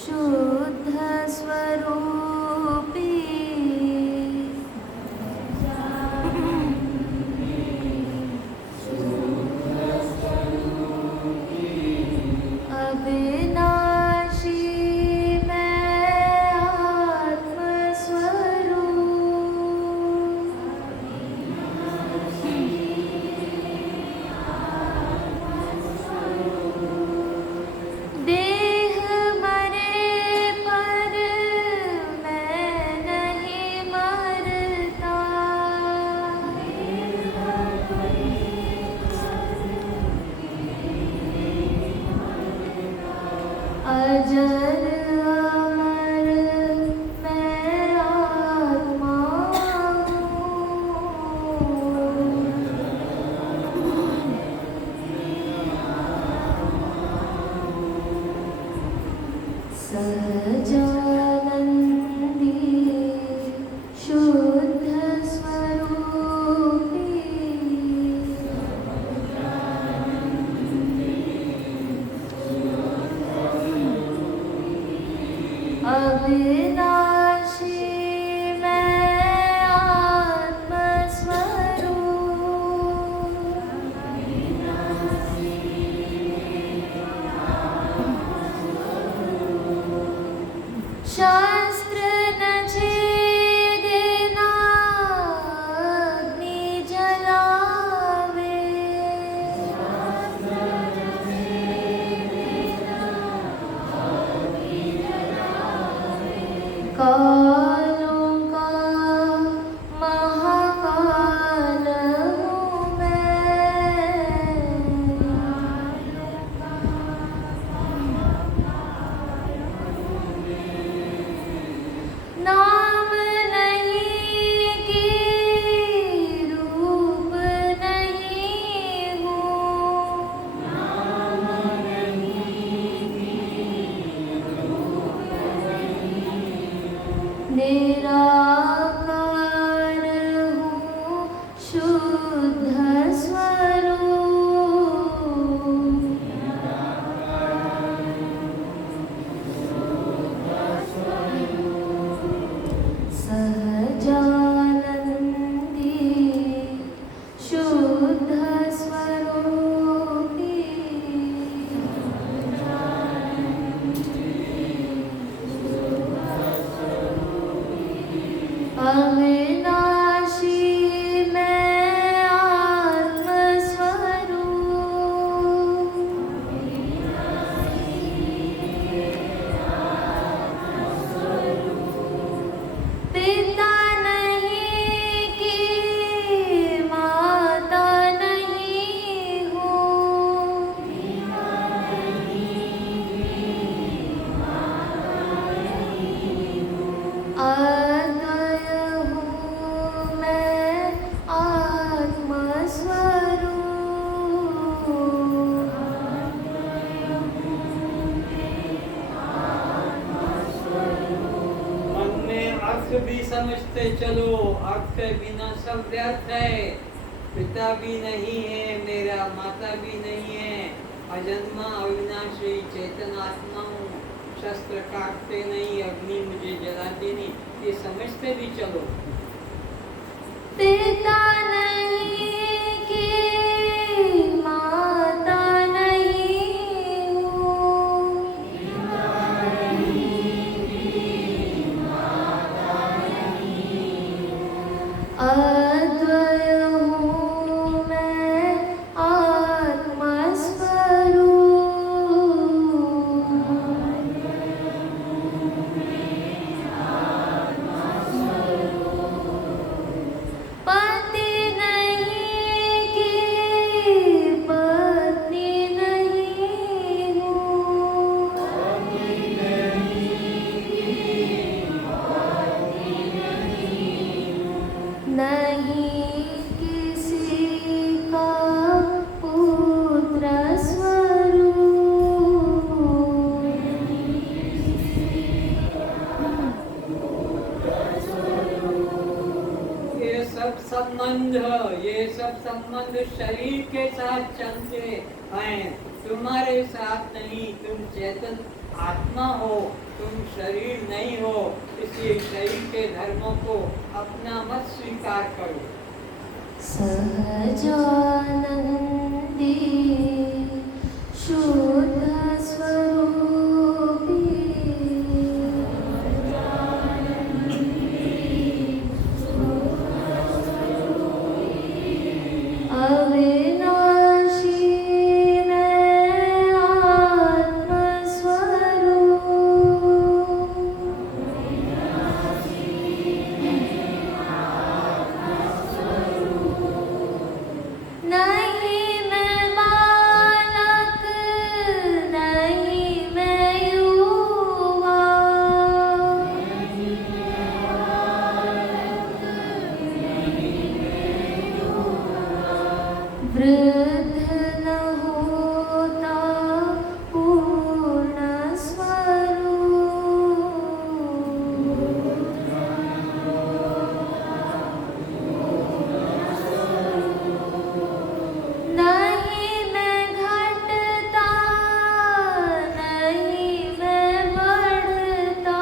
शुद्ध स्वरूपी अविनाशी मैं आत्मस्वरूप देह मरे पर मैं नहीं मरता अजर अमर मैं आत्मा सहजानंदी शुद्ध स्वरूपी अविनाशी मैं आत्मस्वरूप शास्त्र न छेदेना अग्नि जलावे कालों का महाकाल हूँ मैं नाम नहीं कि रूप नहीं हूँ निराकार हूँ शुद्ध स्वरूप सहजानंदी शुद्ध स्वरूपी अविनाशी मैं आत्मस्वरूप पिता नहीं कि माता नहीं हूँ अद्वय हूँ मैं आत्मस्वरूप मन में अर्थ भी समझते चलो, अर्थ के बिना सब व्यर्थ है। पिता भी नहीं है, मेरा माता भी नहीं है, अजन्मा अविनाशी चेतन आत्मा हूँ। शस्त्र काटते नहीं, अग्नि मुझे जलाती नहीं, ये समझते भी चलो। पिता नहीं कि माता नहीं हूँ अद्वय हूँ मैं आत्मस्वरूप पति नहीं कि पत्नी नहीं हूँ नहीं किसी का पुत्र स्वरूप ये सब संबंध शरीर के साथ चलते हैं। तुम्हारे साथ नहीं, तुम चेतन आत्मा हो, तुम शरीर नहीं हो, इसलिए शरीर के धर्मों को अपना मत स्वीकार करो। सहजानंदी शुद्ध स्वरूपी अविनाशी मैं आत्मस्वरूप नहीं मैं बालक, नहीं मैं युवा, वृद्ध न होता पूर्ण स्वरूप। नहीं मैं घटता, नहीं मैं बढ़ता,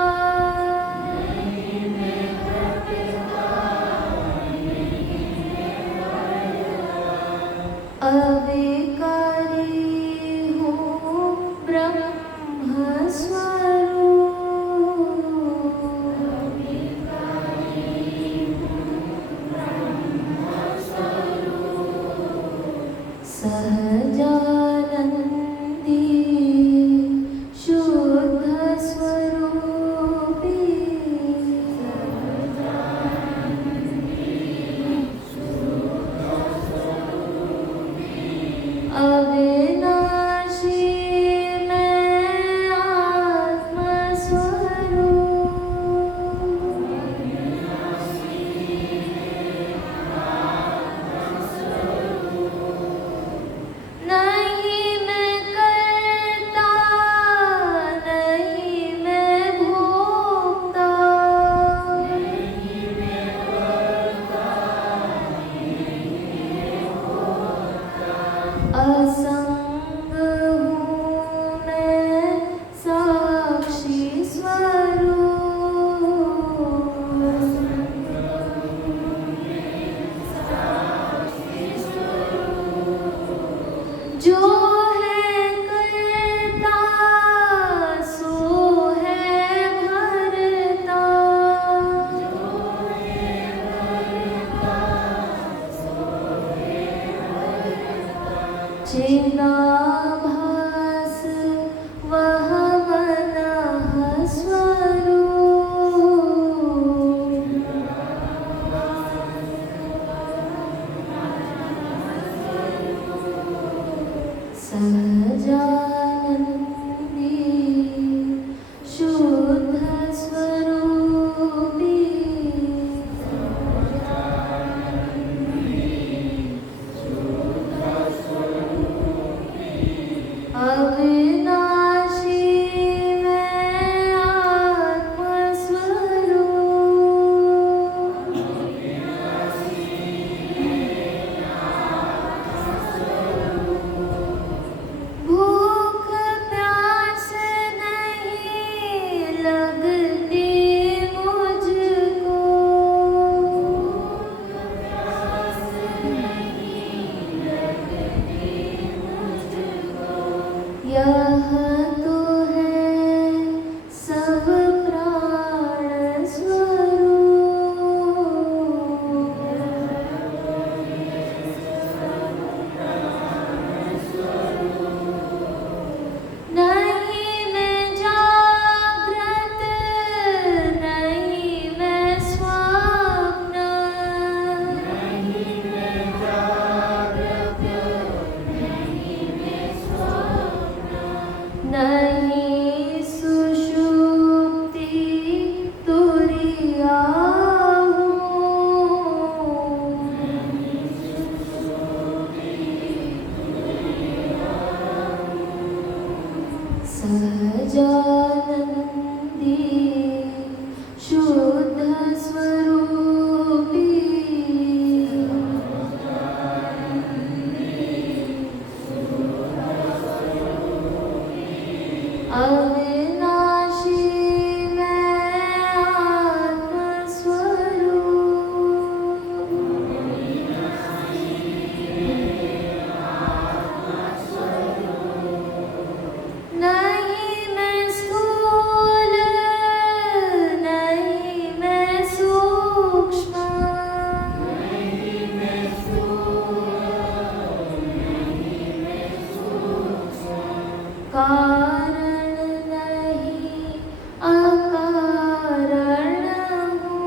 अविकारी हूँ ब्रह्म स्वरूप। सहजानंदी शुद्ध स्वरूपी अविनाशी मैं आत्मस्वरूप। नहीं मैं करता, नहीं मैं भोगता, असंग हूँ मैं साक्षी स्वरूप। जो है करता सो है भरता, चिदाभास वह मनः स्वरूप। सहजानंदी शुद्ध स्वरूपी अविनाशी मैं आत्मस्वरूप। भूख प्यास नहीं लगती मुझको, यह तो है सब प्राण स्वरूप। नहीं मैं जागृत, नहीं मैं स्वप्न, नहीं सुषुप्ति तुरिया सहजानंदी शुद्ध स्वरूपी अविनाशी मैं आत्मस्वरूप। नहीं मैं स्थूल, नहीं मैं सूक्ष्म, कारण नहीं अकारण हूँ।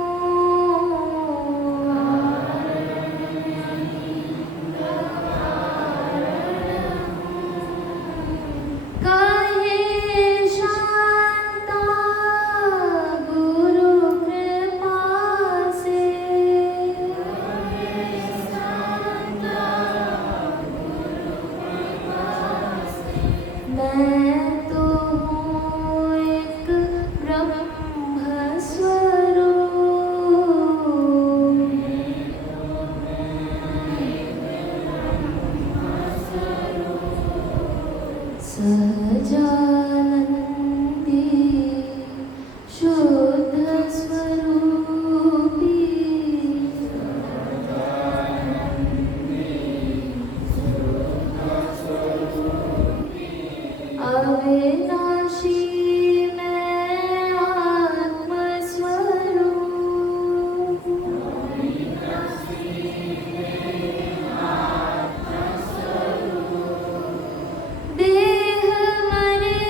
कहे शांता गुरु कृपा से, मैं तो हूँ एक ब्रह्म स्वरूप। सहजानंदी शुद्ध स्वरूपी, अविनाशी मैं आत्मस्वरूप। देह मरे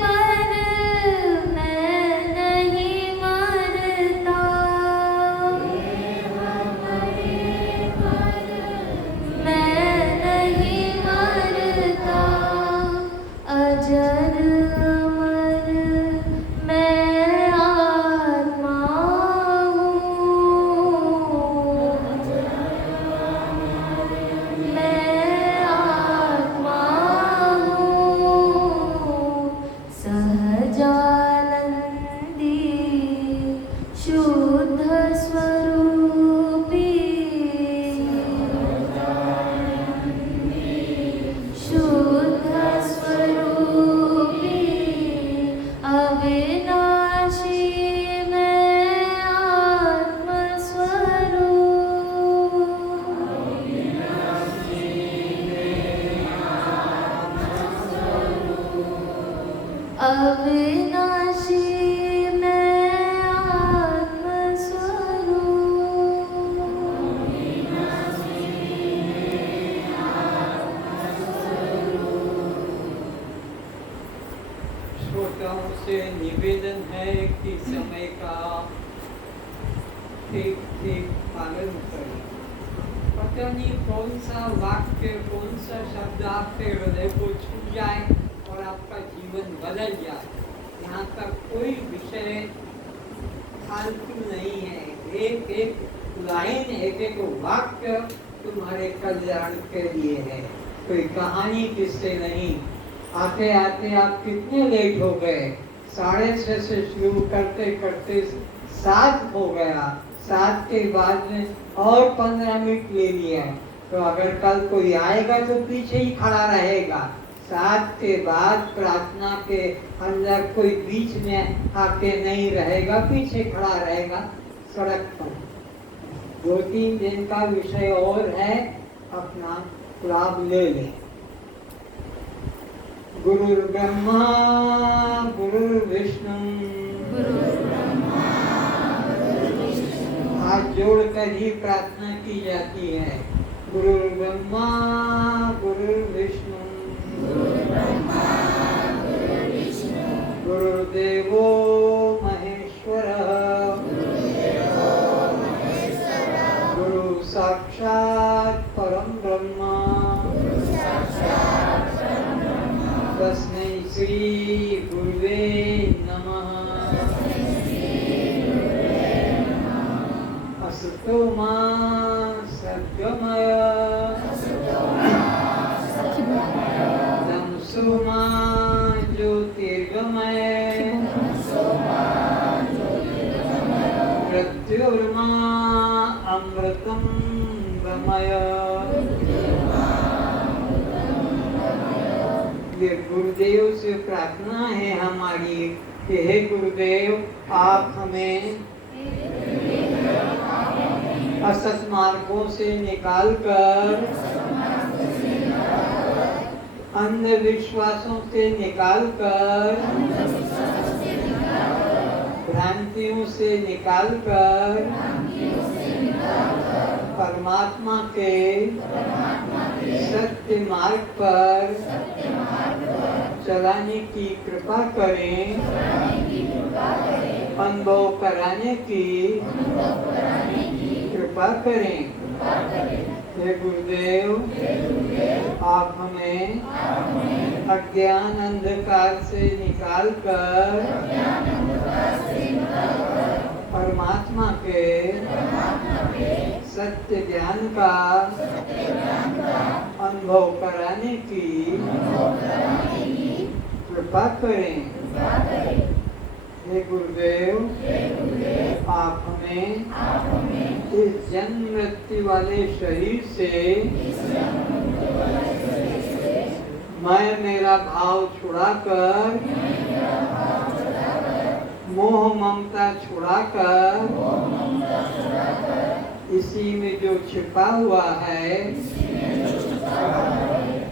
पर मैं नहीं मरता, मैं नहीं मरता। अजर अमर मैं आत्मा हूँ, मैं आत्मा हूँ। सहजानंदी शुद्ध स्वरूपी, शुद्ध स्वरूपी। अविनाशी मैं आत्मस्वरूप। अविनाशी मैं आत्मस्वरूप। श्रोताओं से निवेदन है कि समय का ठीक ठीक पालन करें। पता नहीं कौन सा वाक्य, कौन सा शब्द आपके हृदय को छू जाए और आपका जीवन बदल जाए। यहाँ का कोई विषय फालतू नहीं है। एक एक लाइन, एक एक वाक्य तुम्हारे कल्याण के लिए है। कोई कहानी किससे नहीं। आते आते आप कितने लेट हो गए। 6:30 से शुरू करते करते 7 हो गया। 7 के बाद में और 15 मिनट ले लिया। तो अगर कल कोई आएगा तो पीछे ही खड़ा रहेगा। 7 के बाद प्रार्थना के अंदर कोई बीच में आके नहीं रहेगा, पीछे खड़ा रहेगा सड़क पर। 2-3 दिन का विषय और है, अपना लाभ ले लें। गुरुर् ब्रह्मा गुरुर्विष्णु, हाथ जोड़कर ही प्रार्थना की जाती है। गुरुर् ब्रह्मा गुरुर्विष्णु, गुरुर्देवो महेश्वरः, गुरु साक्षात् परम ब्रह्म, तस्मै श्री गुरुवे नमः। असतो मा सद्गमय, तमसो मा ज्योतिर्गमय, मृत्युर्मा अमृतं गमय। ये गुरुदेव से प्रार्थना है हमारी कि हे गुरुदेव आप हमें असत मार्गों से निकालकर अंधविश्वासों से निकालकर भ्रांतियों से निकालकर परमात्मा के सत्य मार्ग पर चलाने की कृपा करें, अनुभव कराने की कृपा करें। हे गुरुदेव आप हमें अज्ञान अंधकार से निकालकर परमात्मा के सत्य ज्ञान का अनुभव कराने की कृपा करें। हे गुरुदेव आप हमें इस जन्म मृत्यु वाले शरीर से मैं मेरा भाव छुड़ाकर, मोह ममता छुड़ाकर, इसी में जो छिपा हुआ है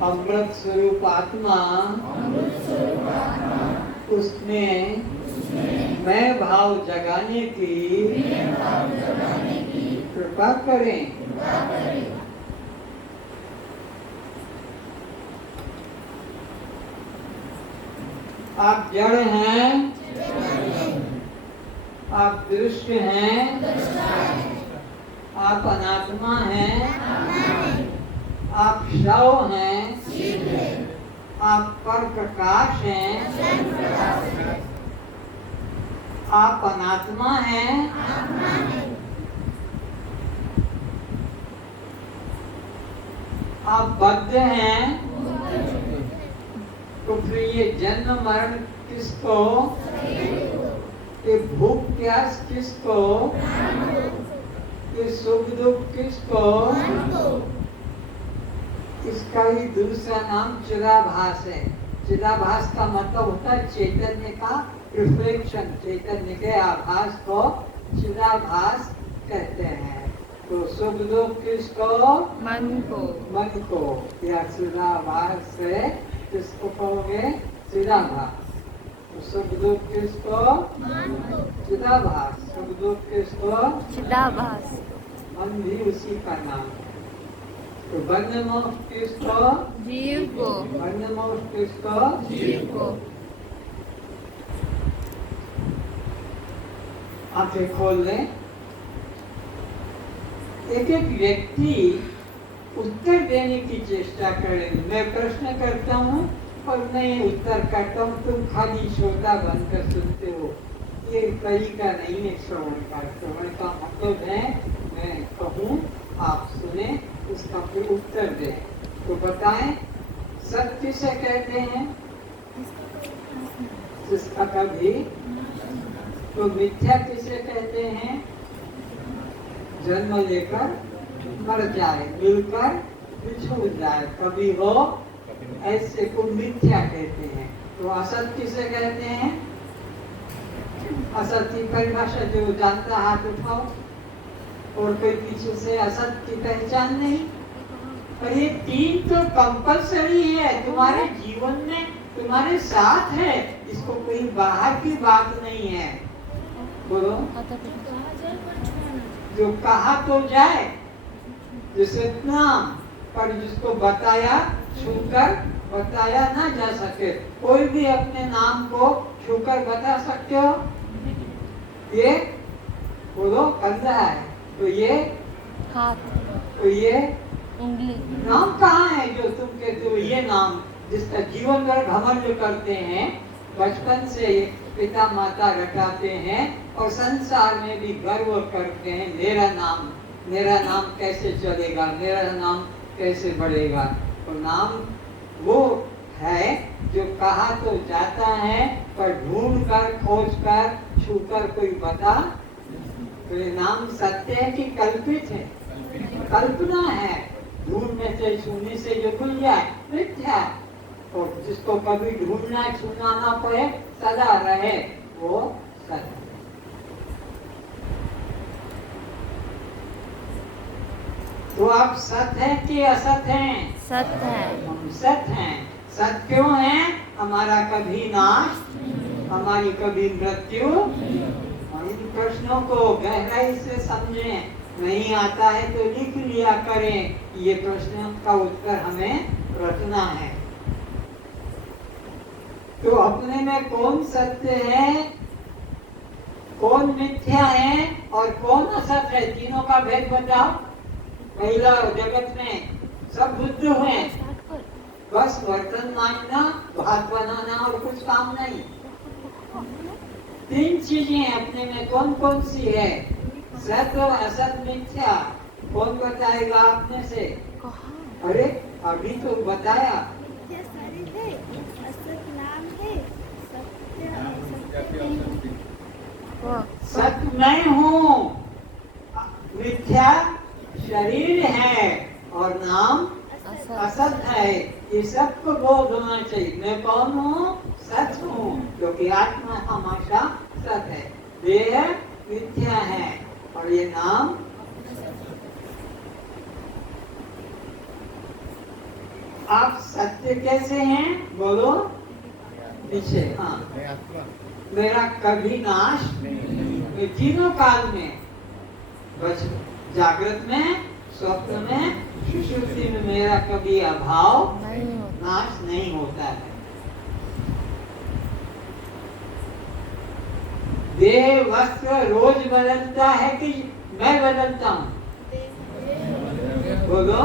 अमृत स्वरूप आत्मा, उसमें मैं भाव जगाने की कृपा करें। आप जड़ हैं, आप दृश्य हैं, आप अनात्मा हैं, आप शव हैं, आप पर प्रकाश हैं, आप अनात्मा हैं, आप बद्ध हैं। तो फिर ये जन्म मरण किसको, ये भूख प्यास किसको, ये सुख दुख किसको, इसका ही दूसरा नाम चिदाभास है। चिदाभास का मतलब होता है चैतन्य का रिफ्लेक्शन, चैतन्य के आभास को चिदाभास कहते हैं। तो सुख दुख किसको, मन को या चिदाभास है, किसको कहोगे, चिदाभास। तो सुख दुख किसको, चिदाभास। सुख दुख किसको, चिदाभास। मन भी उसी का नाम है। तो बंध मोक्ष किसको, जीव को। बंध मोक्ष किसको, जीव को। आंखें खोल लें। एक एक व्यक्ति उत्तर देने की चेष्टा करें। मैं प्रश्न करता हूँ और मैं उत्तर करता हूँ, तुम खाली श्रोता बनकर सुनते हो। ये तरीका नहीं है श्रवण का। श्रवण का मतलब है मैं कहूँ, आप सुने, उसका फिर उत्तर दें। तो बताएं, सत्य किसे कहते हैं, जिसका कभी। तो मिथ्या किसे कहते हैं, जन्म लेकर मर जाए, मिलकर बिछुड़ जाए, कभी हो ऐसे को मिथ्या कहते हैं। तो असत किसे कहते हैं, असत की परिभाषा जो जानता हाथ उठाओ। और कोई पीछे से असत की पहचान नहीं। पर ये तीन तो कंपलसरी है तुम्हारे जीवन में, तुम्हारे साथ है। इसको कोई बाहर की बात नहीं है। बोलो, जो कहा तो जाए, जैसे नाम, पर जिसको बताया छूकर बताया ना जा सके। कोई भी अपने नाम को छूकर बता सकते हो? ये बोलो, कंधा है तो ये हाथ, तो ये उंगली। नाम कहाँ है जो तुम कहते हो ये नाम, जिसका जीवन भर घमंड करते हैं, बचपन से पिता माता रटाते हैं और संसार में भी गर्व करते हैं, मेरा नाम कैसे चलेगा, मेरा नाम कैसे बढ़ेगा। तो नाम वो है जो कहा तो जाता है, पर ढूंढ कर, खोज कर, छू कर कोई बता। तो ये नाम सत्य है कि कल्पित है? कल्पना है। ढूंढने से, छूने से जो खुल जाए मिथ्या। और जिसको कभी ढूंढना छूना ना पड़े, सदा रहे, वो सत्य। तो आप सत्य हैं कि असत हैं? सत्य है। हम सत्य हैं। सत्य क्यों है? हमारा कभी नाश, हमारी कभी मृत्यु। इन प्रश्नों को गहराई से समझें। नहीं आता है तो लिख लिया करें, ये प्रश्न का उत्तर हमें रखना है। तो अपने में कौन सत्य है, कौन मिथ्या है और कौन असत है, तीनों का भेद बताओ। महिला जगत में सब बुद्ध हुए, बस बर्तन मांजना, भात बनाना और कुछ काम नहीं। तीन चीजें अपने में कौन कौन सी है? सत्य, असत, मिथ्या। कौन बताएगा आपने से? अरे अभी तो बताया। सत्य मैं हूँ, मिथ्या शरीर है और नाम असत है। ये सबको बोध होना चाहिए। मैं कौन हूँ? सच हूँ, क्योंकि आत्मा हमेशा सत है। देह मिथ्या है और ये नाम। आप सत्य कैसे हैं? बोलो पीछे। हाँ, मेरा कभी नाश नहीं, तीनों काल में, बस जागृत में, स्वप्न में, सुषुप्ति में मेरा कभी अभाव, नाश नहीं होता है। देह वस्त्र रोज बदलता है कि मैं बदलता हूँ? बोलो।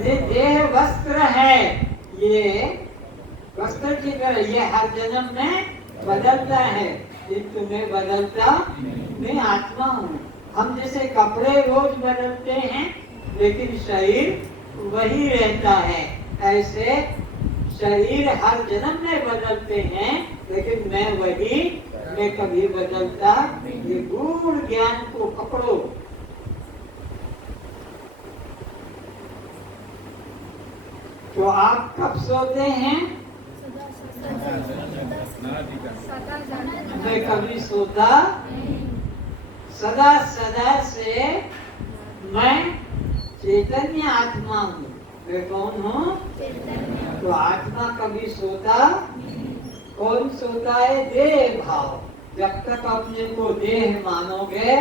ये देह वस्त्र है, ये वस्त्र की तरह ये हर जन्म में बदलता है, किंतु मैं बदलता, मैं आत्मा हूँ। हम जैसे कपड़े रोज बदलते हैं लेकिन शरीर वही रहता है, ऐसे शरीर हर जन्म में बदलते हैं लेकिन मैं वही, मैं कभी बदलता। ये गूढ़ ज्ञान को पकड़ो। तो आप कब सोते हैं? मैं कभी सोता, सदा सदा से मैं चैतन्य आत्मा हूँ। मैं कौन हूँ? तो आत्मा कभी सोता, कौन सोता है? देह भाव। जब तक अपने को देह मानोगे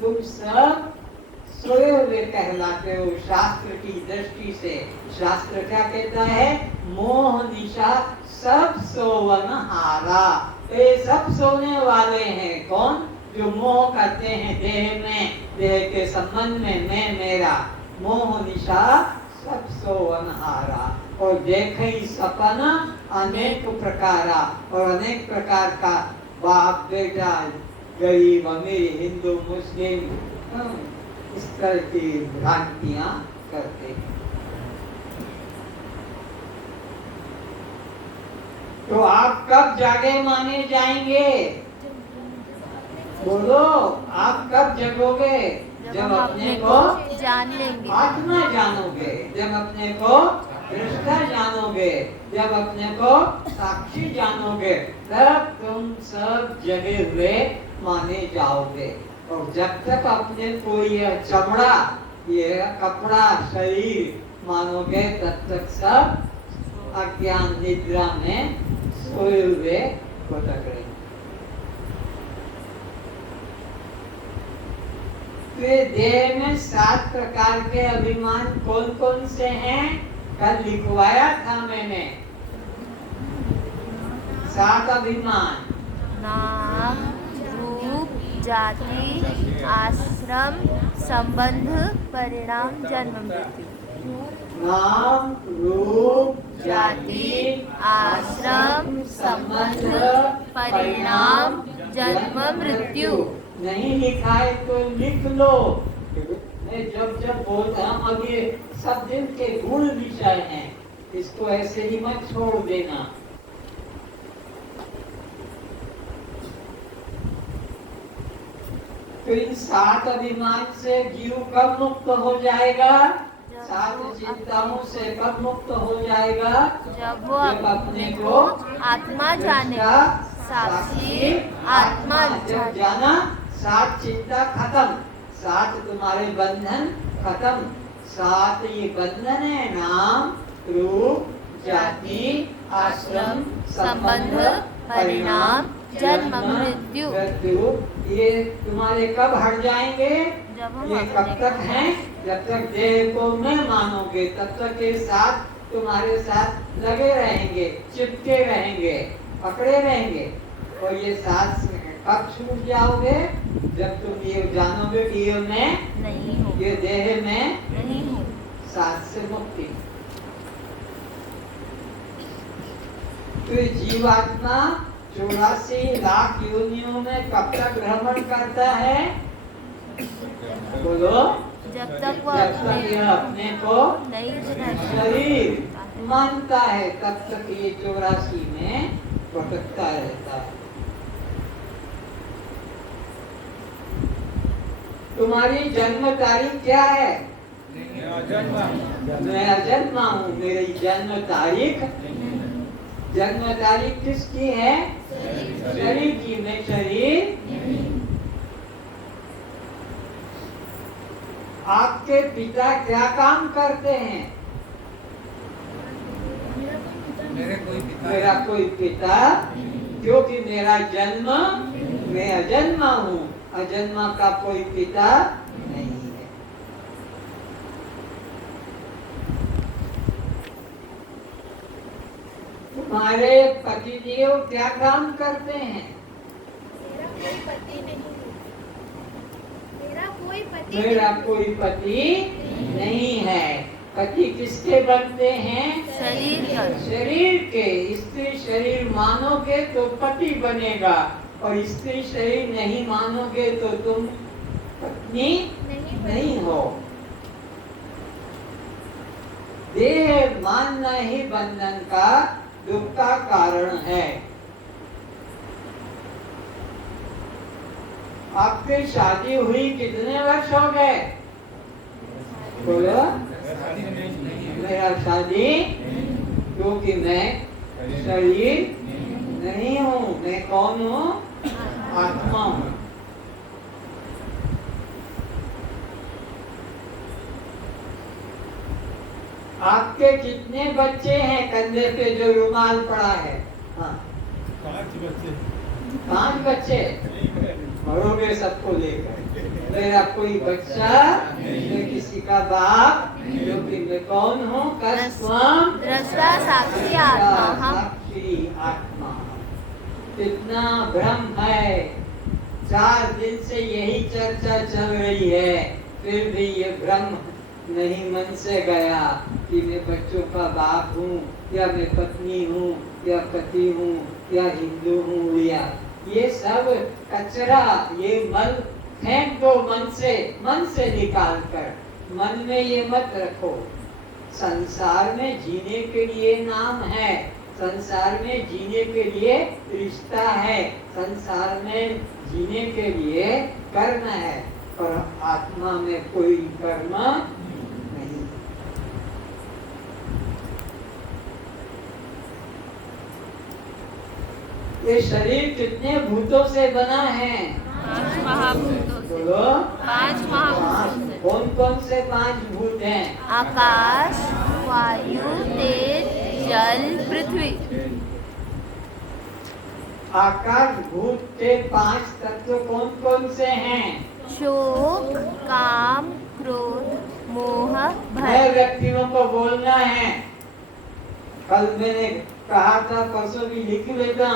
तुम सब सोए हुए कहलाते हो। शास्त्र की दृष्टि से शास्त्र क्या कहता है? मोह निशा सब सोवन हारा। ये सब सोने वाले हैं। कौन? जो मोह करते हैं देह में, देह के संबंध में, मैं मेरा। मोह निशा सब सोवन हारा। और देखे सपना अनेक प्रकारा, और अनेक प्रकार का बाप बेटा, गरीब अमीर, हिंदू मुस्लिम, इस तरह की भ्रांतियां करते हैं। तो आप कब जागे माने जाएंगे? बोलो, आप कब जगोगे? जब अपने को जान लेंगे, आत्मा जानोगे, जब अपने को दृष्टा जानोगे, जब अपने को साक्षी जानोगे, तब तुम सब जगे हुए माने जाओगे। और जब तक अपने को यह चमड़ा, यह कपड़ा शरीर मानोगे, तब तक सब अज्ञान निद्रा में सोए हुए भटक रहे। देह में 7 प्रकार के अभिमान कौन कौन से हैं? कल लिखवाया था मैंने। 7 अभिमान। नाम, रूप, जाति, आश्रम, संबंध, परिणाम, जन्म, मृत्यु। नाम, रूप, जाति, आश्रम, संबंध, परिणाम, जन्म, मृत्यु। नहीं लिखा है तो लिख लो। मैं जब जब बोलता हूँ, अब ये सब दिन के गुण विषय हैं, इसको ऐसे ही मत छोड़ देना। तो इन 7 अभिमान से जीव कब मुक्त हो जाएगा? 7 चिंताओं से कब मुक्त हो जाएगा? जब वो अपने को आत्मा जाने, साक्षी आत्मा जब जाना, सात चिंता खत्म, सात तुम्हारे बंधन खत्म। सात ये बंधन है, नाम, रूप, जाति, आश्रम, संबंध, परिणाम, जन्म, मृत्यु। ये तुम्हारे कब हट जाएंगे? ये कब तक हैं? जब तक देह को न मानोगे तब तक ये साथ तुम्हारे साथ लगे रहेंगे, चिपके रहेंगे, पकड़े रहेंगे। और ये साथ कब छूट जाओगे? जब तुम ये जानोगे कि ये मैं नहीं हूँ, ये देह में नहीं हूँ। साथ से मुक्ति। तो जीवात्मा 84 लाख योनियों में कब तक भ्रमण करता है? बोलो। जब तक यह अपने को शरीर मानता है तब तक ये 84 में भटकता रहता है। तुम्हारी जन्म तारीख क्या है? मैं अजन्मा हूँ। मेरी जन्म तारीख किसकी है? शरीर की। मैं शरीर। आपके पिता क्या काम करते हैं? मेरा कोई पिता, क्योंकि मेरा जन्म, मैं अजन्मा हूँ। अजन्मा का कोई पिता नहीं है। तुम्हारे पतिदेव क्या काम करते हैं? मेरा कोई पति नहीं है। पति किसके बनते हैं? शरीर के। स्त्री शरीर मानोगे तो पति बनेगा, और स्त्री शरीर नहीं मानोगे तो तुम पत्नी नहीं हो। देह मानना ही बंधन का, दुख का कारण है। आपकी शादी हुई कितने वर्ष हो गए? बोलो। मेरा शादी, क्योंकि मैं शरीर नहीं हूँ। मैं कौन हूँ? आत्मा हूँ। आपके कितने बच्चे हैं? कंधे पे जो रुमाल पड़ा है। हाँ, 5 बच्चे। मरोगे सबको लेकर। मेरा कोई बच्चा, मैं किसी का बाप, क्योंकि मैं कौन हूँ? साक्षी आत्मा। कितना भ्रम है। 4 दिन से यही चर्चा चल रही है, फिर भी ये भ्रम नहीं मन से गया कि मैं बच्चों का बाप हूँ, या मैं पत्नी हूँ, या पति हूँ, या हिंदू हूँ। या ये सब कचरा, ये मल फेंक दो मन से निकाल कर। मन में ये मत रखो। संसार में जीने के लिए नाम है, संसार में जीने के लिए रिश्ता है, संसार में जीने के लिए कर्म है, पर आत्मा में कोई कर्म नहीं। ये शरीर कितने भूतों से बना है? 5 महाभूतों से। बोलो। 5 महाभूतों से। कौन कौन से 5 भूत हैं? आकाश, वायु, तेज, जल, पृथ्वी। आकाश भूत के 5 तत्व कौन कौन से हैं? शोक, काम, क्रोध, मोह, नए भय। व्यक्तियों को बोलना है। कल मैंने कहा था, परसों भी लिख लेता।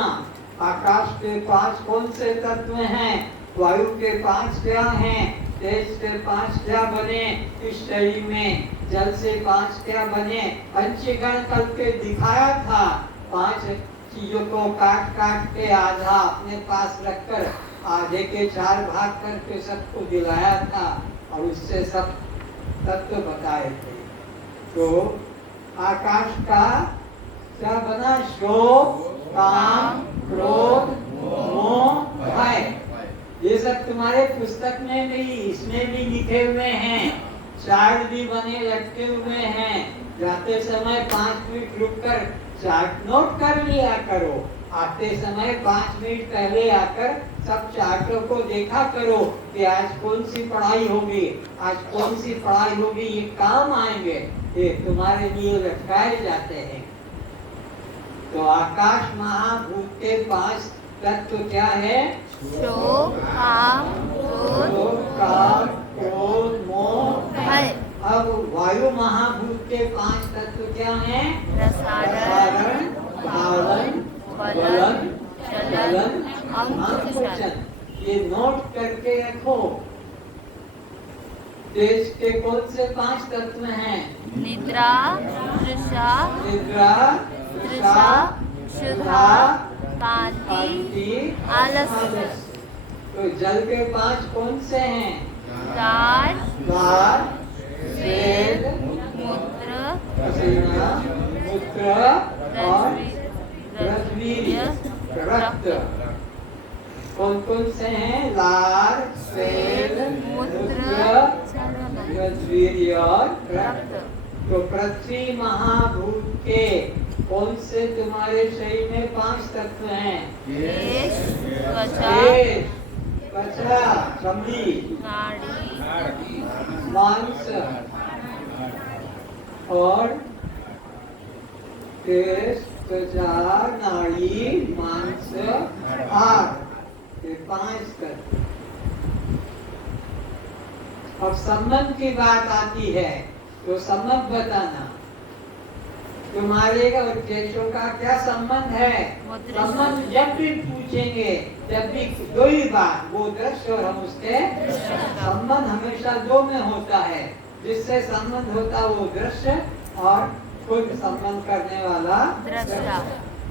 आकाश के 5 कौन से तत्व हैं? वायु के 5 क्या हैं? तेज से 5 क्या बने इस शरीर में? जल से 5 क्या बने? पंचीकरण करके दिखाया था। 5 चीजों को काट के आधा अपने पास रखकर आधे के 4 भाग करके सबको दिलाया था, और उससे सब तत्व बताए थे। तो आकाश का क्या बना? शोक, काम, क्रोध, मोह, भय। ये सब तुम्हारे पुस्तक में भी, इसमें भी लिखे हुए हैं। चार्ट भी बने लटके हुए हैं। जाते समय 5 मिनट रुक कर चार्ट नोट कर लिया करो। आते समय 5 मिनट पहले आकर सब चार्टों को देखा करो कि आज कौन सी पढ़ाई होगी, आज कौन सी पढ़ाई होगी, ये काम आएंगे, ये तुम्हारे लिए लटकाए जाते हैं। तो आकाश महाभूत के 5 तत्व क्या है? शोक, काम, क्रोध, मोह, भय। अब वायु महाभूत के 5 तत्व क्या हैं? प्रसारण, धारण, बलन, चलन, अंकुचन। ये नोट करके रखो। देश के कौन से 5 तत्व हैं? निद्रा, तृषा, निद्रा, तृषा, क्षुधा, कांति, आलस्य। तो जल के 5 कौन से हैं? दार, स्वेद, मूत्र, पसीना, मूत्र और रसवीर्य, रक्त। कौन कौन से हैं? लार, स्वेद, मूत्र, रसवीर्य और रक्त। तो पृथ्वी महाभूत के कौन से तुम्हारे शरीर में 5 तत्व हैं? केश, त्वचा, चमड़ी, नाड़ी, मांस और केश, त्वचा, नाड़ी, मांस, हाड़, ये 5 तत्व। अब संबंध की बात आती है तो संबंध बताना। तुम्हारे और केशों का क्या संबंध है? संबंध जब भी पूछेंगे, जब भी दो ही बात, वो दृश्य और हम उसके संबंध हमेशा 2 में होता है। जिससे संबंध होता वो दृश्य और खुद संबंध करने वाला दृष्टा।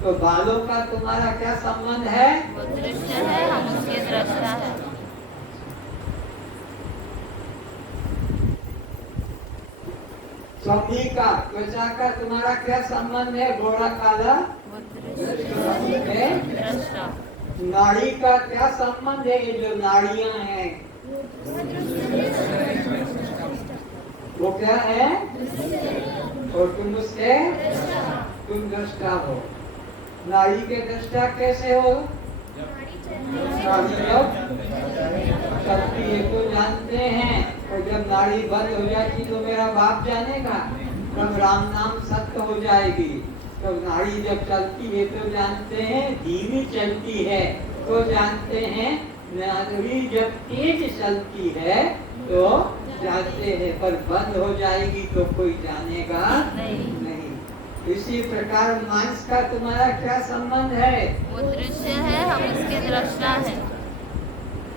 तो बालों का तुम्हारा क्या संबंध है? वो दृश्य है, हम उसके दृष्टा है। चमड़ी का, त्वचा का तुम्हारा क्या संबंध है? गोरा काला, वो दृश्य है, दृष्टा। नाड़ी का क्या संबंध है? ये जो नाड़ियां हैं वो क्या है? और तुम उसके तुम दृष्टा हो। नाड़ी के दृष्टा कैसे हो? नाड़ी शक्ति ये तो जानते हैं, और जब नाड़ी बंद हो जाती तो मेरा बाप जानेगा, तब राम नाम सत्य हो जाएगी। तो नाड़ी जब चलती है तो जानते हैं, धीमी चलती है तो जानते हैं, नाड़ी जब तेज चलती है तो जानते हैं, पर बंद हो जाएगी तो कोई जानेगा नहीं। इसी प्रकार मांस का तुम्हारा क्या संबंध है? वो दृश्य है, हम उसके दृष्टा है।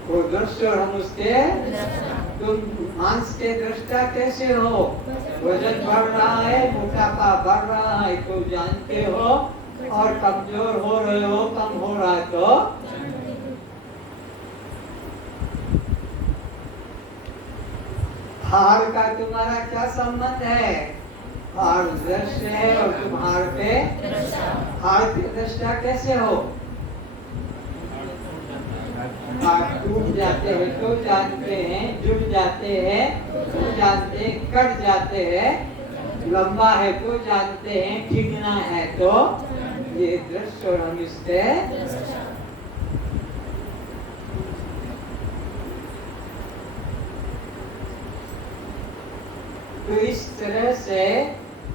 वो दृश्य और हम उसके दृष्टा। तुम मांस के दृष्टा कैसे हो? वजन बढ़ रहा है, मोटापा बढ़ रहा है तो जानते हो, और कमजोर हो रहे हो, कम हो रहा है तो हार का तुम्हारा क्या संबंध है? हार दृश्य है और तुम हार पे हार के दृष्टा कैसे हो? टूट जाते हैं तो जानते हैं, जुड़ जाते हैं तो जानते हैं, कट जाते हैं, लंबा है तो जानते हैं, ठिकना है तो ये दृश्य और हम इसके तो इस तरह से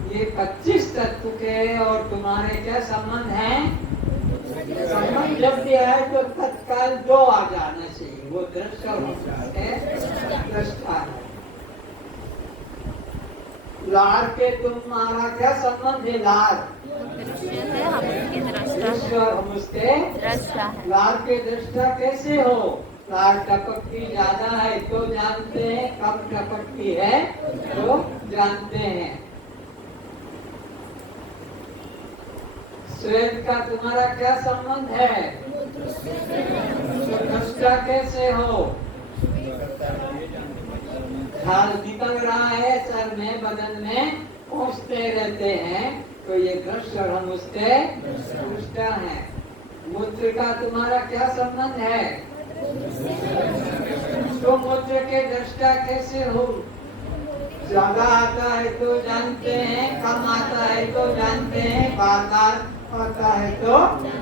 ये 25 तत्व के और तुम्हारे क्या संबंध हैं? संबंध जब भी आए तो तत्काल 2 आ जाना चाहिए, वो दृश्य और दृष्टा है। लार के तुम्हारा क्या संबंध है? लार दृश्य है, हम उसके दृष्टा दृश्य और हम उसके दृष्टा है। लार के दृष्टा कैसे हो? लार टपकती ज्यादा है तो जानते हैं, कम टपकती है तो जानते हैं। श्वेत का तुम्हारा क्या संबंध है? दृष्टा कैसे हो? झाल निकल रहा है सर में, बदन में पहुंचते रहते हैं तो ये दृश्य और हम उसके दृष्टा हैं। मूत्र का तुम्हारा क्या संबंध है? तो मूत्र के दृष्टा कैसे हो? ज्यादा आता है तो जानते हैं, कम आता है तो जानते हैं, बार बार आता है तो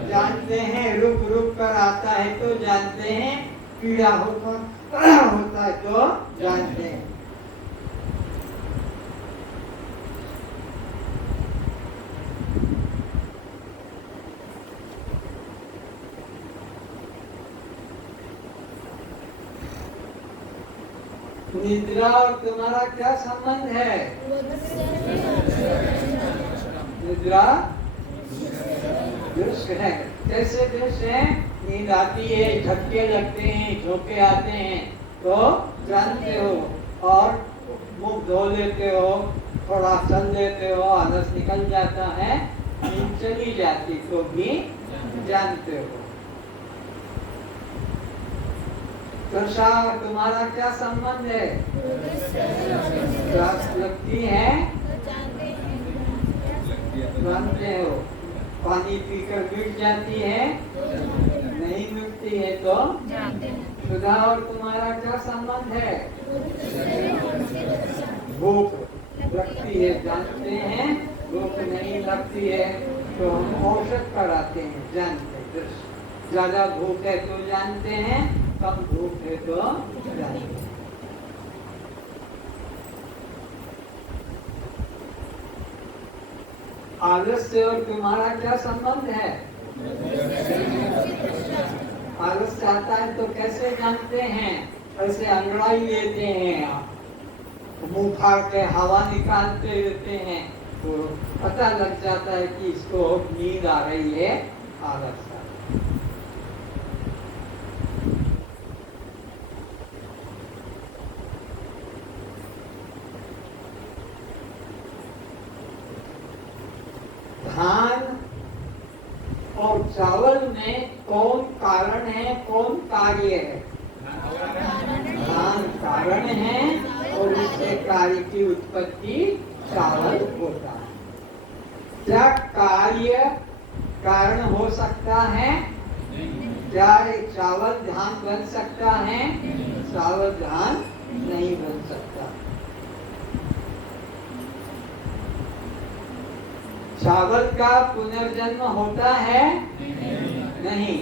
जानते हैं, रुक रुक कर आता है तो जानते हैं, पीड़ा होता है तो जानते हैं। निद्रा और तुम्हारा क्या संबंध है? निद्रा दृश्य है। कैसे दृश्य है? नींद आती है, झटके लगते हैं, झोंके आते हैं तो जानते हो, और मुंह धो लेते हो, थोड़ा चल लेते हो, आलस निकल जाता है, नींद चली जाती तो भी जानते हो। त्वचा तुम्हारा क्या संबंध है? प्यास लगती है, जानते हो। पानी पीकर मिट जाती है, नहीं मिटती है तो सुधा और तुम्हारा क्या संबंध है? भूख लगती है, जानते हैं, भूख नहीं लगती है तो हम औषध कराते हैं, जानते हैं। ज्यादा भूख है तो जानते हैं, कम भूख है तो जानते हैं। आलस से और तुम्हारा क्या संबंध है? आलस से आता है तो कैसे जानते हैं? ऐसे अंगड़ाई लेते हैं, मुंह फाड़ के हवा निकालते रहते हैं तो पता लग जाता है कि इसको नींद आ रही है, आलस। धान और चावल में कौन कारण है, कौन कार्य है? धान कारण है और उससे कार्य की उत्पत्ति चावल होता है। क्या कार्य कारण हो सकता है? क्या चावल धान बन सकता है? चावल धान नहीं बन सकता। चावल का पुनर्जन्म होता है? नहीं।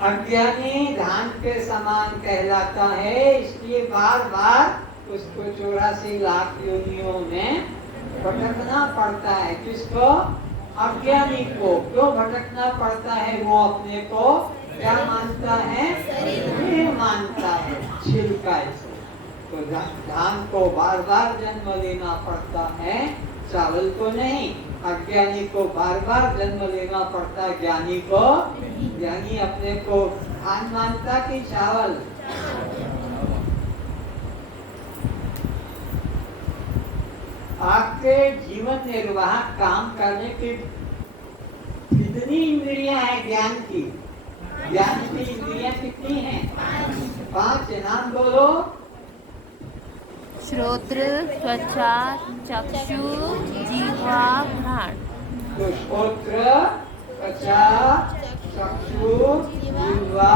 अज्ञानी धान के समान कहलाता है, इसलिए बार बार उसको 84 लाख योनियों में भटकना पड़ता है। किसको? अज्ञानी को। क्यों भटकना पड़ता है? वो अपने को क्या मानता है? ये मानता है, छिलका से। तो धान को बार बार जन्म लेना पड़ता है, चावल को नहीं। अज्ञानी को बार बार जन्म लेना पड़ता, ज्ञानी को? ज्ञानी अपने को धान मानता कि चावल? आपके जीवन निर्वाह काम करने की कितनी इंद्रियां हैं? ज्ञान की इंद्रियां कितनी हैं? 5। नाम बोलो। श्रोत्र, त्वचा, चक्षु, जीवा, घ्राण। तो श्रोत्र, त्वचा, चक्षु, जीवा,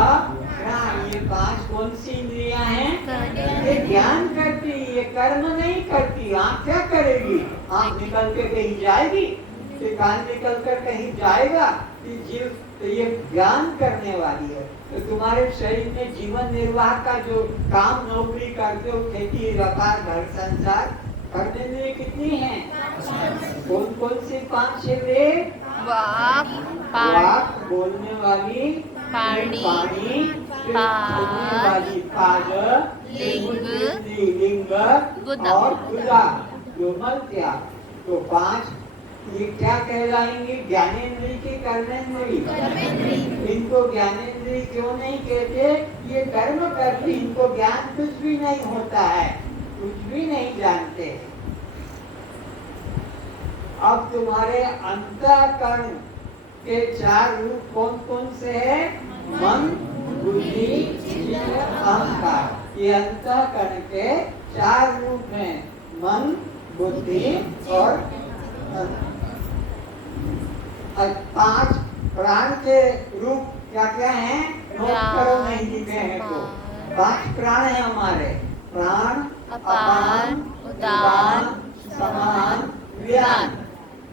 घ्राण, ये 5 कौन सी इंद्रियां हैं? ये ज्ञान करती, ये कर्म नहीं करती। आँख क्या करेगी? आँख निकल के कहीं जाएगी? ये कान निकल कर कहीं जाएगा? जीव तो ये ज्ञान करने वाली है। तो तुम्हारे शरीर में जीवन निर्वाह का जो काम नौकरी करते हो, खेती व्यापार घर संसार करने में कितनी है? कौन कौन सी 5 है? वाक बोलने वाली, पानी वाली, पाद, लिंग और गुदा जो मल त्याग। तो 5 ये क्या कहलाएंगे? ज्ञानेंद्रिय की कर्मेंद्रिय। इनको ज्ञानेंद्रिय क्यों नहीं कहते? ये कर्म करती, इनको ज्ञान कुछ भी नहीं होता है, कुछ भी नहीं जानते। अब तुम्हारे अंतःकरण के 4 रूप कौन कौन से हैं? मन, बुद्धि, चित्त, अहंकार। ये अंतःकरण के 4 रूप हैं, मन, बुद्धि और 5 प्राण के रूप क्या क्या हैं? नोट करो, नहीं दिखे हैं तो। 5 प्राण है हमारे। प्राण, अपान उदान समान व्यान।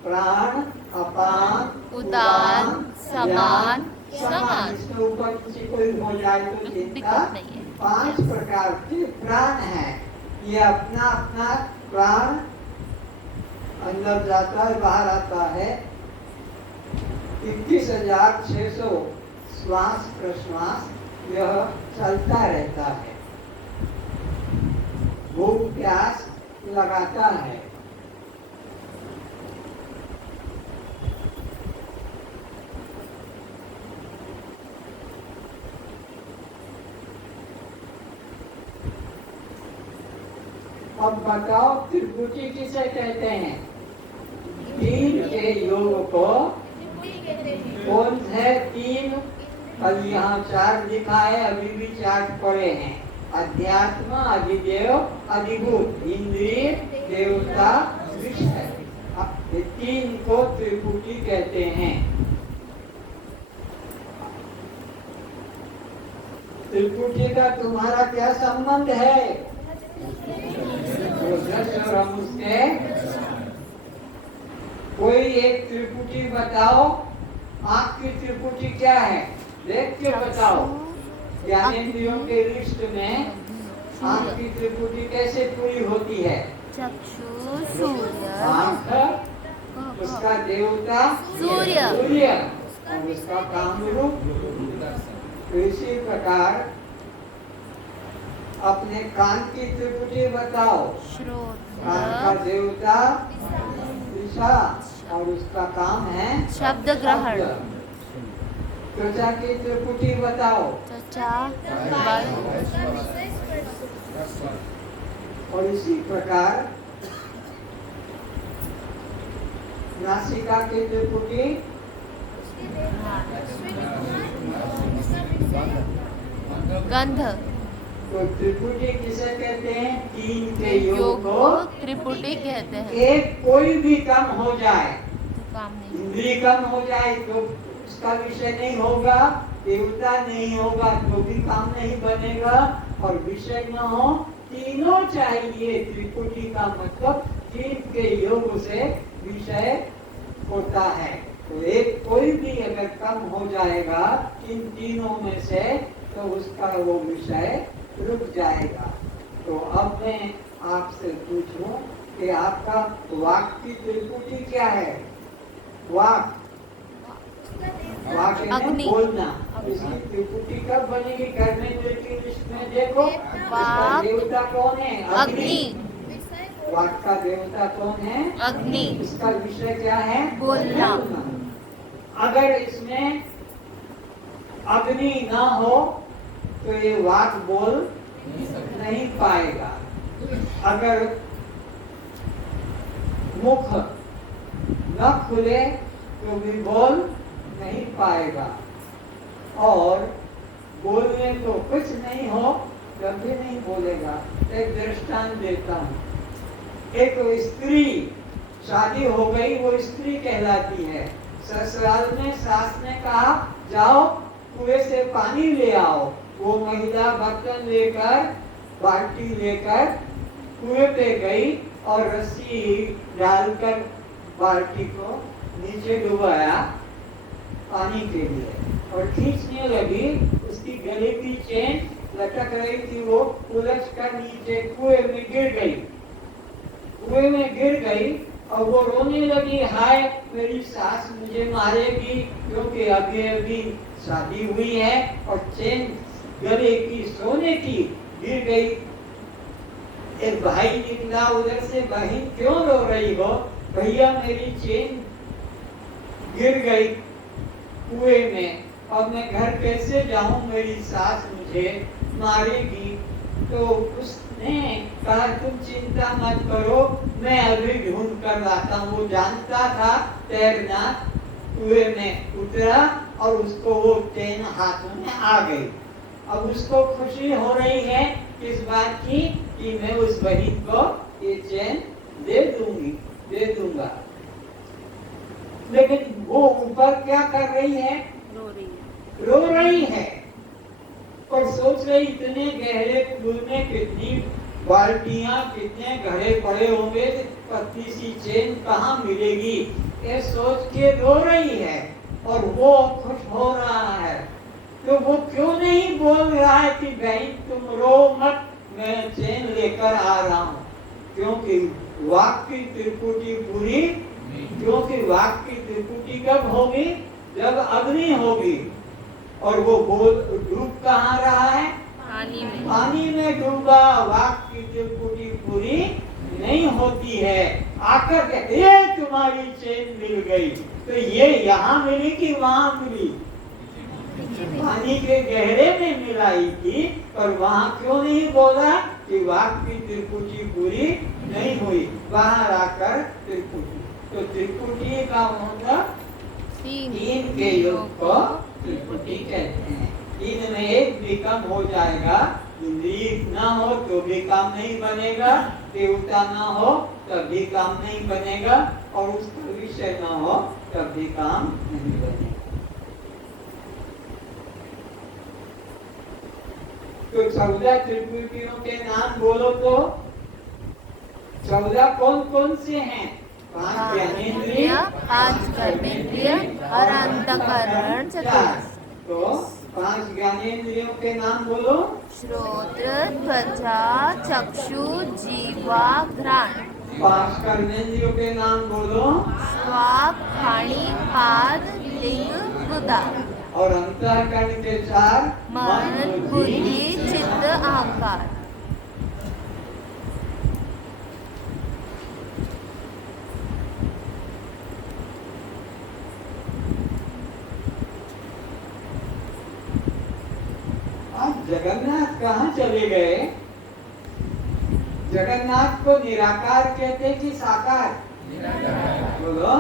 प्राण अपान उदान समान समान। इसके ऊपर किसी कोई हो जाए तो चिंता नहीं है। 5 प्रकार के प्राण हैं। ये अपना अपना प्राण अंदर जाता है बाहर आता है। 21,600 श्वास प्रश्वास यह चलता रहता है। भूख प्यास लगाता है। अब बताओ त्रिपुटी किसे कहते हैं? 3 के योग को कौन है? 3 कल यहाँ 4 लिखा है, अभी भी 4 पढ़े हैं। अध्यात्म, अधिदेव, अधिभूत, इंद्रिय, देवता, विषय। ये 3 को त्रिपुटी कहते हैं। त्रिपुटी का तुम्हारा क्या संबंध है? और हम उसके कोई एक त्रिपुटी बताओ। आँख की त्रिपुटी क्या है? देख के बताओ। ज्ञानेंद्रियों के लिस्ट में आँख की त्रिपुटी कैसे पूरी होती है? चक्षु सूर्य, आँख, उसका देवता सूर्य, सूर्य और उसका कामरूप। तो इसी प्रकार अपने कान की त्रिपुटी बताओ। कान का श्रोत्र, देवता दिशा और उसका काम है शब्द ग्रहण। त्वचा की त्रिपुटी बताओ। त्वचा, बल, और इसी प्रकार नासिका की त्रिपुटी गंध। तो त्रिपुटी किसे कहते हैं? 3 के योग योग को को त्रिपुटी कहते हैं। एक कोई भी कम हो जाए, तो काम नहीं। इंद्रिय कम हो जाए तो उसका विषय नहीं होगा, देवता नहीं होगा तो भी काम नहीं बनेगा, और विषय न हो, तीनों चाहिए। त्रिपुटी का मतलब 3 के योग से विषय होता है। तो एक कोई भी अगर कम हो जाएगा इन तीनों में से तो उसका वो विषय रुक जाएगा। तो अब मैं आपसे पूछूं कि आपका वाक की त्रिपुटी क्या है? वाक, वाक यानी बोलना। इसकी त्रिपुटी कब बनेगी? कर्मेंद्र की लिस्ट में देखो। इसका देवता कौन है? अग्नि। वाक का देवता कौन है? अग्नि। इसका विषय क्या है? बोलना। अगर इसमें अग्नि ना हो तो ये वाक बोल नहीं पाएगा। अगर मुख न खुले तो भी बोल नहीं पाएगा, और बोलने को कुछ नहीं हो तब भी नहीं बोलेगा। एक दृष्टांत देता हूँ। एक स्त्री शादी हो गई, वो स्त्री कहलाती है। ससुराल में सास ने कहा जाओ कुएं से पानी ले आओ। वो महिला बर्तन लेकर, बाल्टी लेकर कुएं पे गई और रस्सी डालकर बाल्टी को नीचे डुबाया पानी के लिए, और खींचने लगी। उसकी गले की चेन लटक रही थी, वो उलझ कर नीचे कुएं में गिर गई। कुएं में गिर गई और वो रोने लगी, हाय मेरी सास मुझे मारेगी, क्योंकि अभी अभी शादी हुई है और चेन गले की सोने की गिर गई। एक भाई निकला उधर से, बहन क्यों रो रही हो? भैया मेरी चेन गिर गई कुएं में, अब मैं घर कैसे जाऊं? मेरी सास मुझे मारेगी। तो उसने कहा तुम चिंता मत करो, मैं अभी ढूंढ कर लाता हूँ। वो जानता था तैरना, कुएं में उतरा और उसको वो चेन हाथों में आ गई। अब उसको खुशी हो रही है किस बात की कि मैं उस बहन को ये चेन दे दूंगा। लेकिन वो ऊपर क्या कर रही है? रो रही है और सोच रही इतने गहरे कुएं में कितनी बाल्टियां कितने घड़े पड़े होंगे, पतली सी चेन कहाँ मिलेगी, ये सोच के रो रही है और वो खुश हो रहा है। तो वो क्यों नहीं बोल रहा है कि बहन तुम रो मत, मैं चेन लेकर आ रहा हूँ? क्योंकि वाक की त्रिपुटी पूरी, क्योंकि वाक की त्रिपुटी कब होगी? जब अग्नि होगी। और वो बोल डूब कहाँ रहा है? पानी में डूबा वाक की त्रिपुटी पूरी नहीं होती है। आकर कहते ये तुम्हारी चेन मिल गई, तो ये यहाँ मिली कि वहां मिली? पानी के गहरे में मिलाई थी, पर वहां क्यों नहीं बोला कि वाक की त्रिपुटी पूरी नहीं हुई? बाहर आकर त्रिपुटी, तो त्रिपुटी का मतलब तीन के योग को त्रिपुटी कहते हैं। तीन में एक भी कम हो जाएगा, इंद्रिय ना हो तो भी काम नहीं बनेगा, देवता ना हो तब भी काम नहीं बनेगा, और उसका विषय ना हो तब भी काम नहीं बनेगा। तो 14 त्रिपुटियों के नाम बोलो तो 14 कौन कौन से हैं? 5 ज्ञानेंद्रिय, 5 कर्मेंद्रिय और अंतःकरण चतुर्थ। तो 5 ज्ञानेंद्रियों के नाम बोलो। श्रोत्र, त्वचा, चक्षु, जीवा, घ्राण। 5 कर्मेंद्रियों के नाम बोलो। स्वाक, खाणी, पाद, लिंग, गुदा। और अंतःकरण के 4 मन, बुद्धि, चित्त, अहंकार। जगन्नाथ कहाँ चले गए? जगन्नाथ को निराकार कहते कि साकार? बोलो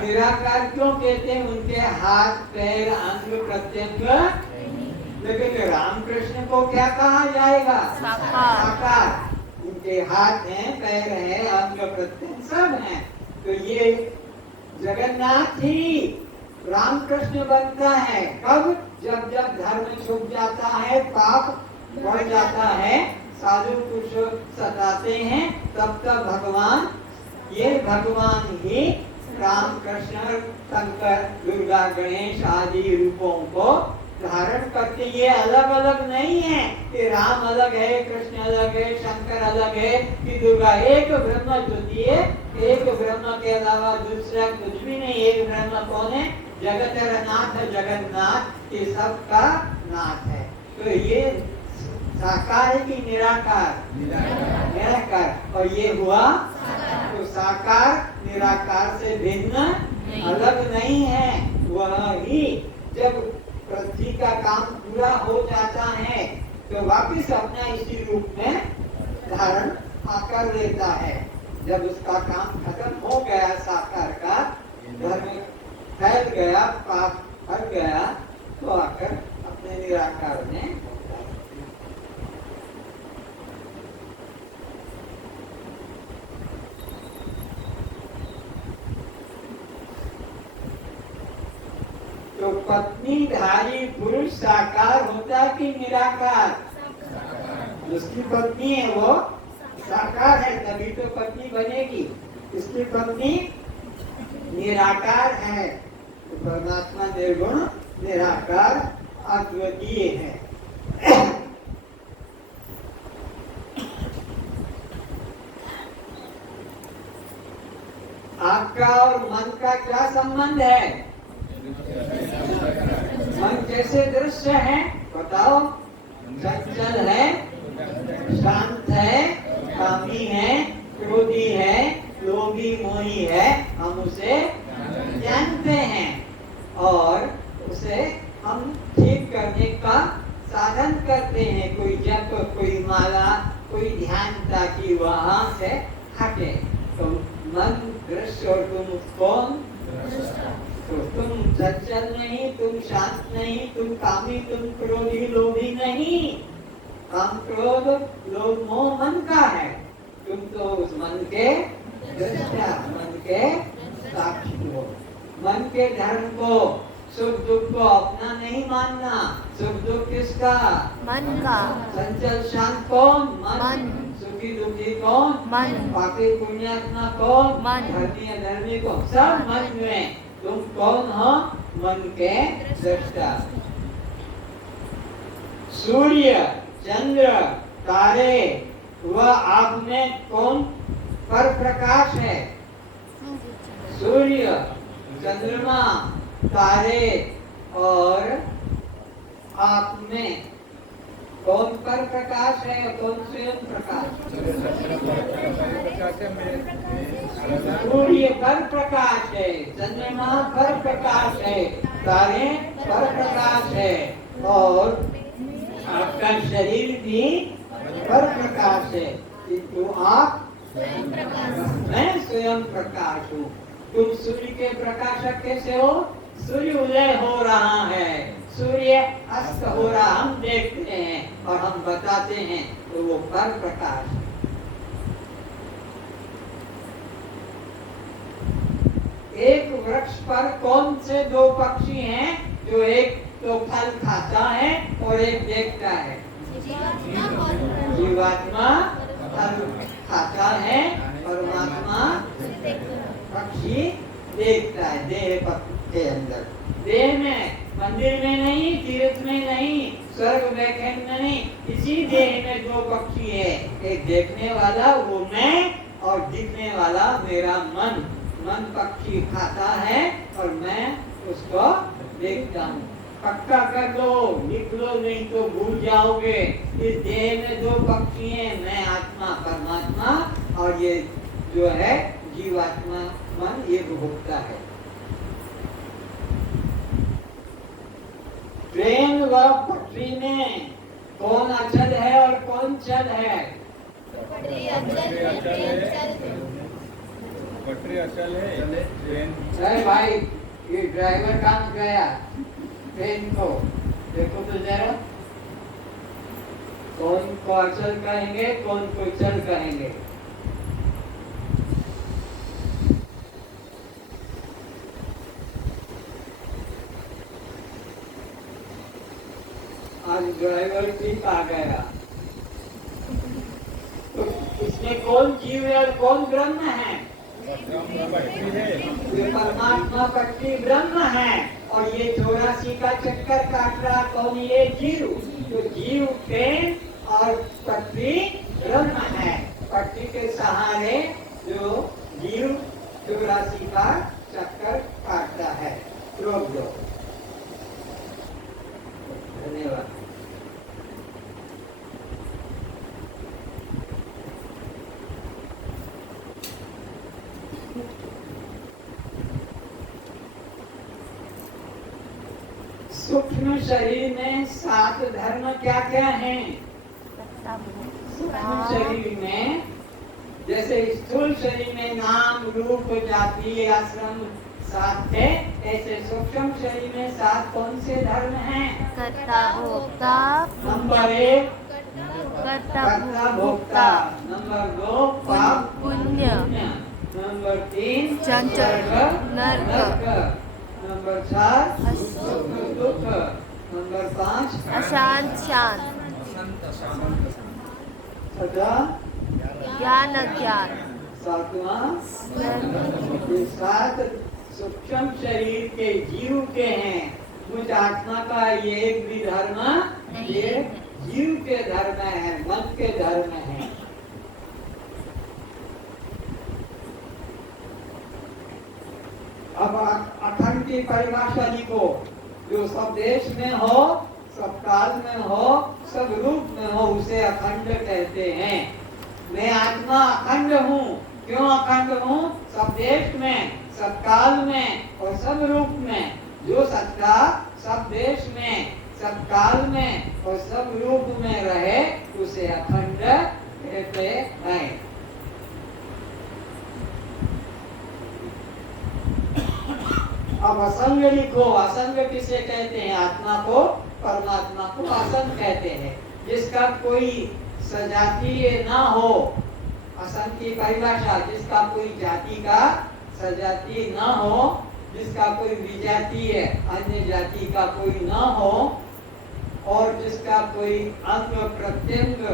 निराकार क्यों कहते हैं? उनके हाथ पैर अंग प्रत्यंग, लेकिन रामकृष्ण को क्या कहा जाएगा? साकार। उनके हाथ हैं, पैर हैं, अंग प्रत्यंग सब हैं। तो ये जगन्नाथ ही रामकृष्ण बनता है कब? जब जब धर्म छुप जाता है, पाप बढ़ जाता है, साधु कुछ सताते हैं, तब तब भगवान, ये भगवान ही राम कृष्ण शंकर दुर्गा गणेश आदि रूपों को धारण करते। ये अलग अलग नहीं है कि राम अलग है, कृष्ण अलग है, शंकर अलग है, कि दुर्गा। एक ब्रह्म ज्योति है, एक ब्रह्म के अलावा दूसरा कुछ भी नहीं। एक ब्रह्म कौन है? जगत नाथ जगन्नाथ, ये सब का नाथ है। तो ये साकार है कि निराकार? निराकार। और ये हुआ तो साकार निराकार से भिन्न अलग नहीं है। वह ही जब पृथ्वी का काम पूरा हो जाता है तो वापिस अपना इसी रूप में धारण आकर लेता है। जब उसका काम खत्म हो गया, साकार का धर्म फैल गया, पाप हट गया, तो आकर अपने निराकार में तो पत्नीधारी पुरुष साकार होता कि निराकार? जिसकी पत्नी है वो साकार है, तभी तो पत्नी बनेगी। इसकी पत्नी निराकार है। तो परमात्मा निर्गुण निराकार अद्वितीय है। आपका और मन का क्या संबंध है? मन कैसे दृश्य है बताओ? चंचल है, शांत है, कामी है, क्रोधी है, लोभी मोही है, हम उसे जानते हैं और उसे हम ठीक करने का साधन करते हैं। कोई जप, कोई माला, कोई ध्यान, ताकि वहां से हटे। तो मन दृश्य और तुम कौन? तो तुम चंचल नहीं, तुम शांत नहीं, तुम कामी, तुम क्रोधी लोभी नहीं। काम क्रोध लोभ मोह मन का है, तुम तो उस मन के दृष्टा, मन के साक्षी हो। मन के धर्म को सुख दुख को अपना नहीं मानना। सुख दुख किसका? मन का। चंचल शांत कौन? मन। सुखी दुखी कौन? मन। पापी पुण्यात्मा कौन? मन। धर्मी अधर्मी कौन? सब मन में। तुम कौन हो? मन के दृष्टा। सूर्य, चंद्र, तारे व आप में कौन पर प्रकाश है? सूर्य, चंद्रमा, तारे और आप में कौन पर प्रकाश है? कौन स्वयं प्रकाश? सूर्य पर प्रकाश है, चंद्रमा पर प्रकाश है, तारे पर प्रकाश है और आपका शरीर भी पर प्रकाश है, किंतु आप मैं स्वयं प्रकाश हूँ। तुम सूर्य के प्रकाशक कैसे हो? सूर्य उदय हो रहा है, सूर्य अस्त हो रहा हम देखते हैं और हम बताते हैं, तो वो पर प्रकाश। एक वृक्ष पर कौन से दो पक्षी हैं जो एक तो फल खाता है और एक देखता है? जीवात्मा फल खाता है, परमात्मा पक्षी देखता है। देह के अंदर, देह में, मंदिर में नहीं, तीर्थ में नहीं, स्वर्ग वैकुंठ में नहीं, इसी देह में दो पक्षी है। एक देखने वाला वो मैं और दिखने वाला मेरा मन। मन पक्षी खाता है और मैं उसको देखता हूँ। पक्का कर लो, लिख लो, नहीं तो भूल जाओगे। इस देह में दो पक्षी हैं, मैं आत्मा परमात्मा और ये जो है जीवात्मा मन, ये भोगता है। ट्रेन व पटरी में कौन अचल है और कौन चल है? पटरी अचल है, ट्रेन। अरे भाई, ये ड्राइवर कहाँ गया? ट्रेन को देखो तो जरा, कौन को अचल कहेंगे, कौन को चल कहेंगे? आज ड्राइवर ठीक आ गया। तो इसमें कौन जीव है और कौन ब्रह्म है? ये परमात्मा पट्टी ब्रह्म है और ये 84 का चक्कर काट रहा कौन? ये जीव। तो जीव ट्रेन और पट्टी ब्रह्म है। पट्टी के सहारे जो जीव 84 का चक्कर काटता है। रोक दो। धन्यवाद। सूक्ष्म शरीर में 7 धर्म क्या क्या हैं? सूक्ष्म शरीर में, जैसे स्थूल शरीर में नाम रूप जाति आश्रम 7 है, ऐसे सूक्ष्म शरीर में 7 कौन से धर्म हैं? कर्ता भोक्ता। नंबर 1 कर्ता भोक्ता। नंबर 2 पाप पुण्य। नंबर 3 चंचल नरक। नंबर 4 सुख दुख। नंबर 5 अशांत शांत। छठा ज्ञान अज्ञान। 7वां। ये 7 सूक्ष्म शरीर के जीव के हैं। मुझ आत्मा का ये एक भी धर्म, ये जीव के धर्म है, मन के धर्म है। अब अखंड की परिभाषा लिखो। जो सब देश में हो, सब काल में हो, सब रूप में हो, उसे अखंड कहते हैं। मैं आत्मा अखंड हूँ। क्यों अखंड हूँ? सब देश में, सब काल में और सब रूप में। जो सत्ता सब देश में, सब काल में और सब रूप में रहे, उसे अखंड कहते हैं। अब असंग लिखो। असंग किसे कहते हैं? आत्मा को, परमात्मा को असंग कहते हैं। जिसका कोई सजातीय ना हो, असंग की परिभाषा, जिसका कोई जाति का सजाती ना हो, जिसका कोई विजाति है, अन्य जाति का कोई न हो, और जिसका कोई अंग प्रत्यंग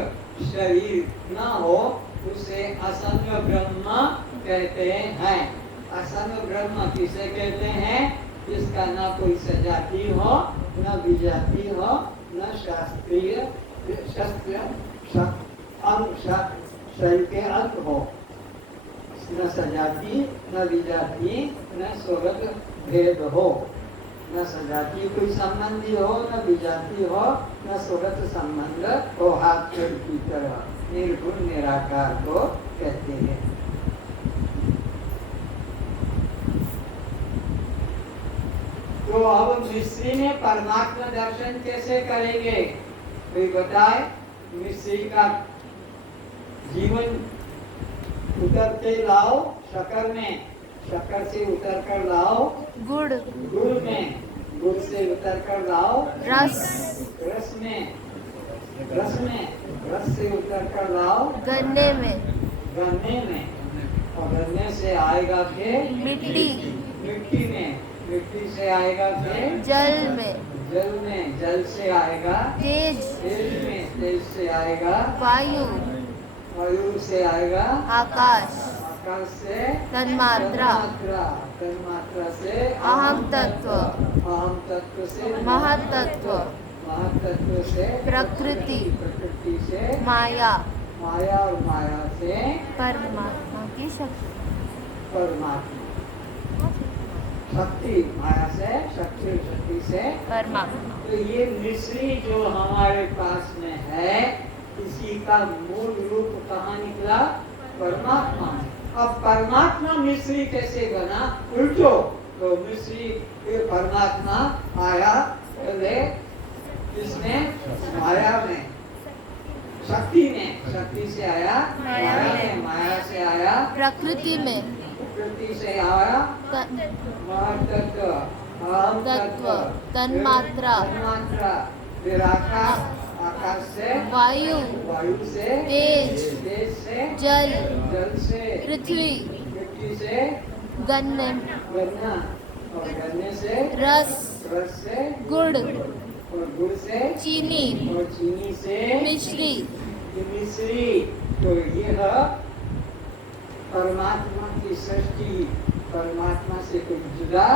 शरीर न हो, उसे असंग ब्रह्म कहते हैं। असंग ब्रह्म किसे कहते हैं? जिसका न कोई सजाति हो, न विजाति हो, न शास्त्रीय शरीर के अंग हो, न सजाति, न विजाति, न स्वगत भेद हो, न सजाति कोई संबंधी हो, न विजाति हो, न स्वगत संबंध हो, हाथ पैर की तरह निर्गुण निराकार को कहते हैं। तो अब मिस्री ने परमात्मा दर्शन कैसे करेंगे? कोई बताए? मिस्री का जीवन उतरते लाओ शक्कर में, शक्कर से उतर कर लाओ गुड़ गुड़ में, गुड़ से उतर कर लाओ रस रस में, रस में, रस से उतर कर लाओ गन्ने में गन्ने में, और गन्ने से आएगा फिर मिट्टी मिट्टी में, मिट्टी से आएगा फिर जल में जल में, जल से आएगा तेज तेज में, तेज से आएगा वायु वायु से आएगा आकाश आकाश से तन्मात्रा तन्मात्रा से अहम तत्व अहम तत्व से महतत्व महातत्व से प्रकृति प्रकृति से माया माया, और माया से परमात्मा की शक्ति परमात्मा शक्ति, माया से शक्ति, शक्ति से परमात्मा। तो ये मिश्री जो हमारे पास में है, इसी का मूल रूप कहाँ निकला? परमात्मा। अब परमात्मा मिश्री कैसे बना? उल्टो, तो मिश्री परमात्मा आया पहले किसमें? माया में, शक्ति में, शक्ति से आया माया में, माया से आया प्रकृति में, प्रकृति से आया महातत्व, अहम तत्व, तन्मात्रा, तन्मात्रा, फिर आकाश, आकाश से वायु, वायु से तेज, तेज से जल, जल से पृथ्वी, मिट्टी से गन्ने, गन्ना, और गन्ने से रस, रस से गुड़, और गुड़ से चीनी, और चीनी से मिश्री। मिश्री। तो यह परमात्मा की सृष्टि, परमात्मा से कोई जुदा,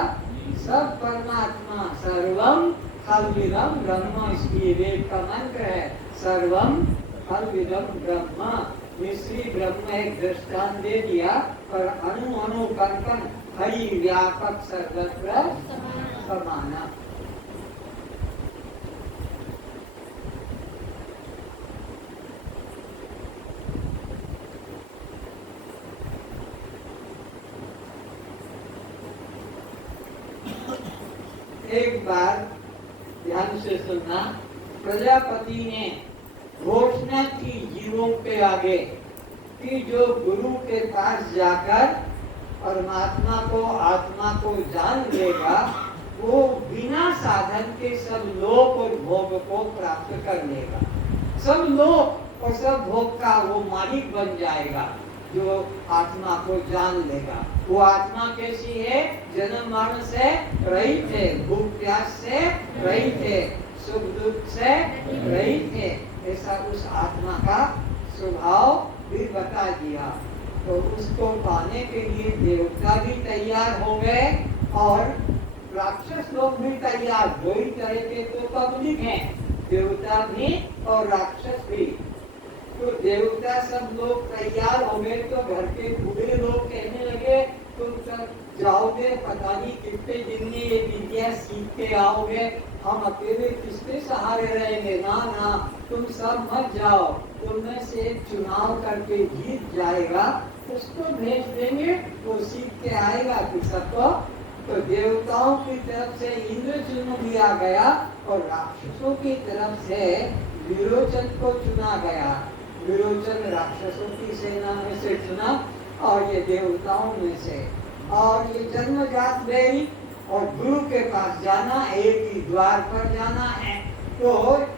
सब परमात्मा, सर्वम खल्विदम ब्रह्म, इसकी वेद का मंत्र है, सर्वम खल्विदम ब्रह्म। मिश्री ब्रह्म एक दृष्टांत दे दिया, पर अणु अणु कण कण हरि व्यापक सर्वत्र समाना। एक बार ध्यान से सुनना, प्रजापति ने घोषणा की जीवों के आगे कि जो गुरु के पास जाकर परमात्मा को, आत्मा को जान लेगा, वो बिना साधन के सब लोक और भोग को प्राप्त कर लेगा। सब लोक और सब भोग का वो मालिक बन जाएगा जो आत्मा को जान लेगा। वो आत्मा कैसी है? जन्म मरण से रहित है, भूख प्यास से रहित है, सुख दुख से रहित है, ऐसा उस आत्मा का स्वभाव भी बता दिया। तो उसको पाने के लिए देवता भी तैयार हो गए और राक्षस लोग भी तैयार। दो ही तरह के तो पब्लिक हैं, देवता भी और राक्षस भी। तो देवता सब लोग तैयार हो गए तो घर के बूढ़े लोग कहने लगे, तुम सब जाओगे, पता नहीं कितने दिन में ये विद्या सीख के आओगे, हम अकेले किसके सहारे रहेंगे? ना ना, तुम सब मत जाओ, तुम में से एक चुनाव करके जीत जाएगा, उसको भेज देंगे, वो सीख के आएगा कि सबको। तो देवताओं की तरफ से इंद्र चुन दिया गया और राक्षसों की तरफ से विरोचन को चुना गया। विरोचन राक्षसों की सेना में से चुना और ये देवताओं में से। और ये जन्मजात बैरी और गुरु के पास जाना, एक ही द्वार पर जाना है। तो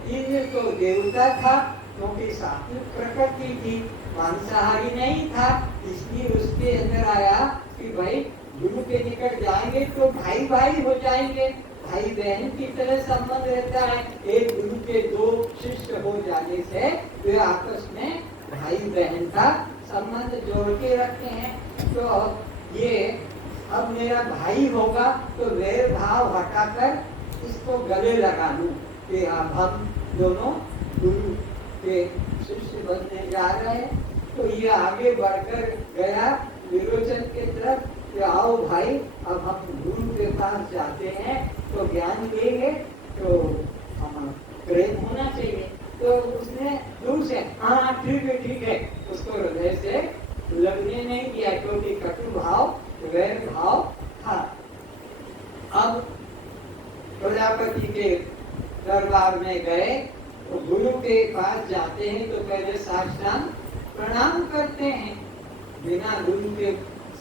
इंद्र तो देवता था क्योंकि सात्विक प्रकृति थी, मांसाहारी नहीं था, इसलिए उसके अंदर आया कि भाई गुरु के निकट जाएंगे तो भाई भाई हो जाएंगे, भाई बहन की तरह संबंध रहता है। एक गुरु के दो शिष्य हो जाने से वे आपस में भाई बहन का संबंध जोड़ के रखते हैं। तो ये अब मेरा भाई होगा तो वैर भाव हटाकर इसको गले लगा लूं कि अब हम दोनों गुरु के शिष्य बनने जा रहे हैं। तो ये आगे बढ़कर गया विरोचन के तरफ कि आओ भाई, अब हम गुरु के पास जाते हैं तो ज्ञान लेंगे, तो हम प्रेम होना चाहिए। तो उसने दूर से हाँ ठीक है उसको हृदय से लगने नहीं किया, क्योंकि कटु भाव वैर भाव था। अब प्रजापति के दरबार में गए तो गुरु के पास जाते हैं तो पहले साष्टांग प्रणाम करते हैं। बिना गुरु के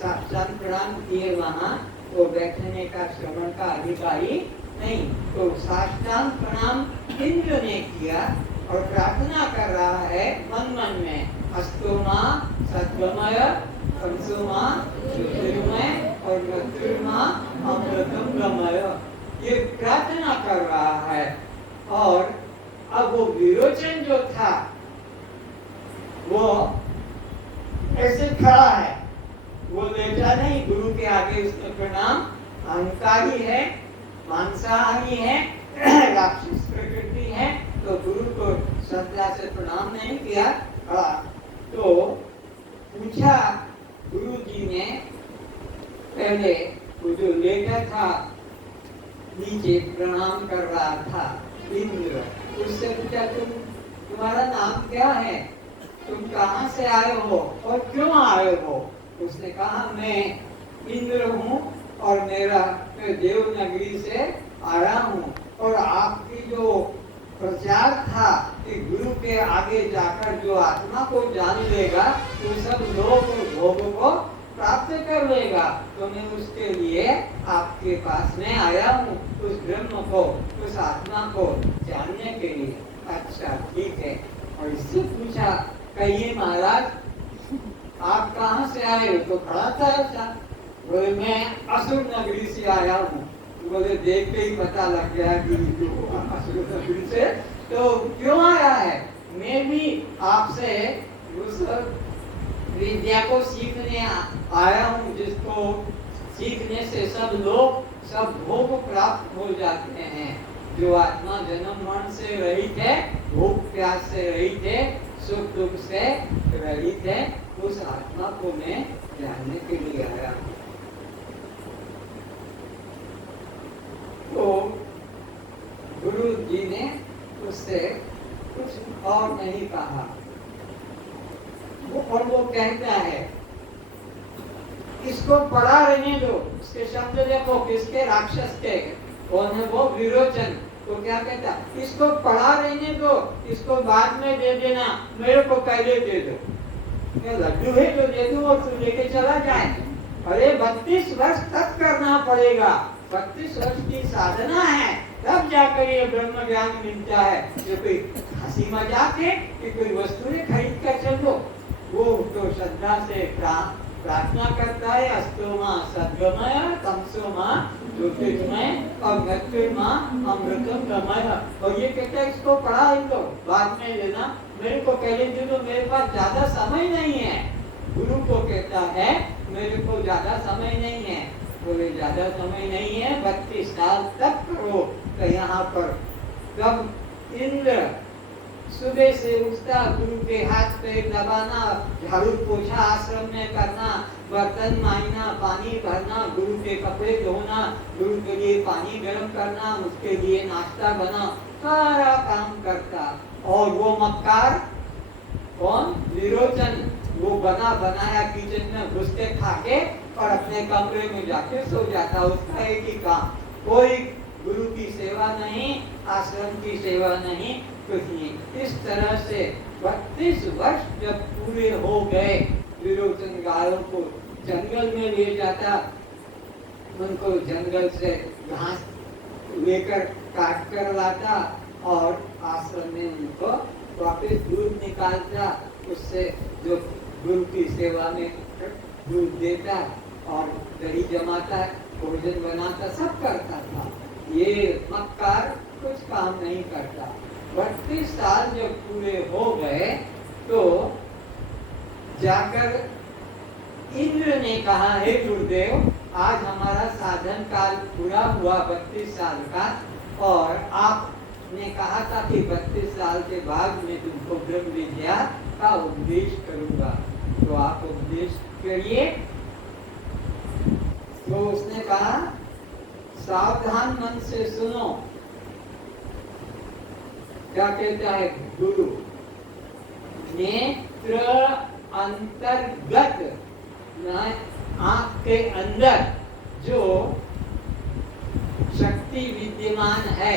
साष्टांग प्रणाम किए वहाँ तो बैठने का श्रवण का अधिकारी नहीं। तो साष्टांग प्रणाम इंद्र ने किया और प्रार्थना कर रहा है मन मन में, अस्तु मां सद्गमय कंसो मां ज्योतिर्मय और मृत्युर्मां अमृतम गमय, ये प्रार्थना कर रहा है। और अब वो विरोचन जो था वो ऐसे खड़ा है, वो लेटा नहीं, गुरु के आगे उसने प्रणाम, अहंकारी है, मांसाहारी है, राक्षस प्रकृति है, तो गुरु को श्रद्धा से प्रणाम नहीं किया। तो पूछा गुरु जी ने, पहले वो जो लेटा था नीचे प्रणाम कर रहा था इंद्र, उससे पूछा तुम्हारा नाम क्या है, तुम कहाँ से आए हो और क्यों आए हो? उसने कहा मैं इंद्र हूँ और मैं देवनगरी से आया हूँ, और आपकी जो प्रचार था कि गुरु के आगे जाकर जो आत्मा को जान लेगा वो सब लोग भोग को प्राप्त कर लेगा, तो मैं उसके लिए आपके पास में आया हूँ, उस ब्रह्म को, उस आत्मा को जानने के लिए। अच्छा ठीक है। और इससे पूछा कहिए महाराज आप कहाँ से आए हो? तो खड़ा था ऐसा, बोले मैं असुर नगरी से आया हूँ। बोले देख के ही पता लग गया कि असुर नगरी से, तो क्यों आया है? मैं भी आपसे उस विद्या को सीखने आया हूँ जिसको सीखने से सब लोग सब भोग प्राप्त हो जाते हैं। जो आत्मा जन्म मरण से रहित है, भूख प्यास से रहित है, सुख दुख से रहित है, उस आत्मा को मैं जानने के लिए आया हूँ। तो गुरु जी ने उससे कुछ और नहीं कहा, और वो कहता है इसको पढ़ा रहने दो। इसके शब्द देखो किसके, राक्षस के, कौन है वो? विरोचन। तो क्या कहता, इसको पढ़ा रहने दो, इसको बाद में दे देना, मेरे को पहले दे दो। ये लड्डू है जो दे दूं और तू लेके चला जाए। अरे 32 वर्ष तक करना पड़ेगा, 32 वर्ष की साधना है, तब जाकर ये ब्रह्म ज्ञान मिलता है। जो कोई हंसी मजाक है कि कोई वस्तुएं खरीद कर चलो, वो तो श्रद्धा से प्रार्थना करता है, अस्तु मां सद्गमय तमसो मां ज्योतिर्मय और मृत्युर्मां अमृतम गमय। और ये कहता है इसको पढ़ा लो, बाद में लेना, मेरे को पहले दे दो, मेरे पास ज्यादा समय नहीं है। गुरु को कहता है मेरे को ज्यादा समय नहीं है। बोले ज्यादा समय नहीं है, 32 साल तक करो। तो यहाँ पर जब इंद्र सुबह से उठता, गुरु के हाथ पे दबाना, झाड़ू पोछा आश्रम में करना, बर्तन मांजना, पानी भरना, गुरु के कपड़े धोना, गुरु के लिए पानी गर्म करना, उसके लिए नाश्ता बना, सारा काम करता। और वो मक्कार कौन? विरोचन। वो बना बनाया किचन में घुस के खा के और अपने कमरे में जाके सो जाता। उसका एक ही काम, कोई गुरु की सेवा नहीं, आश्रम की सेवा नहीं, कुछ नहीं। इस तरह से 32 वर्ष जब पूरे हो गए, विरोचन गायों को जंगल में ले जाता, उनको जंगल से घास लेकर काट कर लाता और आश्रम में उनको वापस दूध निकालता, उससे जो गुरु की सेवा में दूध देता, और दही जमाता, भोजन बनाता, सब करता था। ये मक्कार कुछ काम नहीं करता। 32 साल जब पूरे हो गए तो जाकर इंद्र ने कहा, हे गुरुदेव, आज हमारा साधन काल पूरा हुआ 32 साल का, और आपने कहा था कि 32 साल के बाद मैं तुमको ब्रह्म विद्या का उपदेश करूंगा, तो आप उपदेश करिए। तो उसने कहा, सावधान मन से सुनो। क्या कहता है गुरु? नेत्र अंतर्गत, आंख के अंदर जो शक्ति विद्यमान है,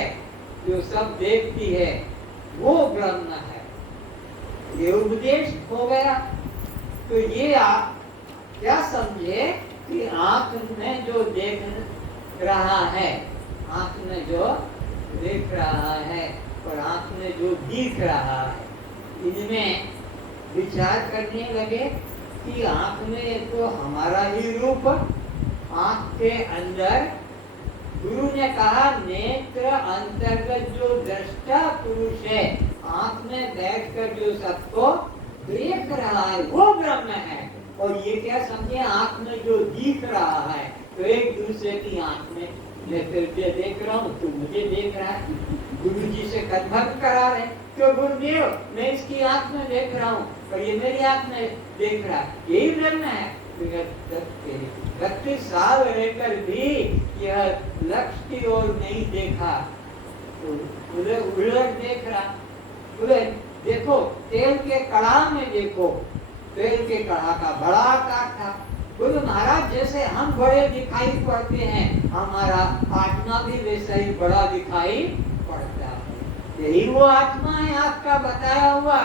जो सब देखती है, वो ब्रह्म है। ये उपदेश हो गया। तो ये आप क्या समझे कि आंख में जो देख रहा है, आंख में जो देख रहा है और आंख में जो दिख रहा है, इनमें विचार करने लगे कि आंख में तो हमारा ही रूप, आंख के अंदर गुरु ने कहा नेत्र अंतर्गत जो दृष्टा पुरुष है, आंख में बैठकर जो सबको देख रहा है, वो ब्रह्म है। और ये क्या समझे, आंख में जो दिख रहा है, तो एक दूसरे की आंख में मैं तुझे देख रहा हूँ, तू मुझे देख रहा है। गुरु जी से कन्फर्म करा रहे, क्यों गुरुदेव, मैं इसकी आंख में देख रहा हूँ और ये मेरी आंख में देख रहा है, यही ब्रह्म है। 32 साल रहकर भी यह लक्ष्य की ओर नहीं देखा, तो उलट देख रहा। बोले देखो, तेल के कड़ा में देखो, तेल के कड़ा का बड़ा आकार था। बोले महाराज, जैसे हम बड़े दिखाई पड़ते हैं, हमारा आत्मा भी वैसा ही बड़ा दिखाई पड़ता है। यही वो आत्मा है आपका बताया हुआ।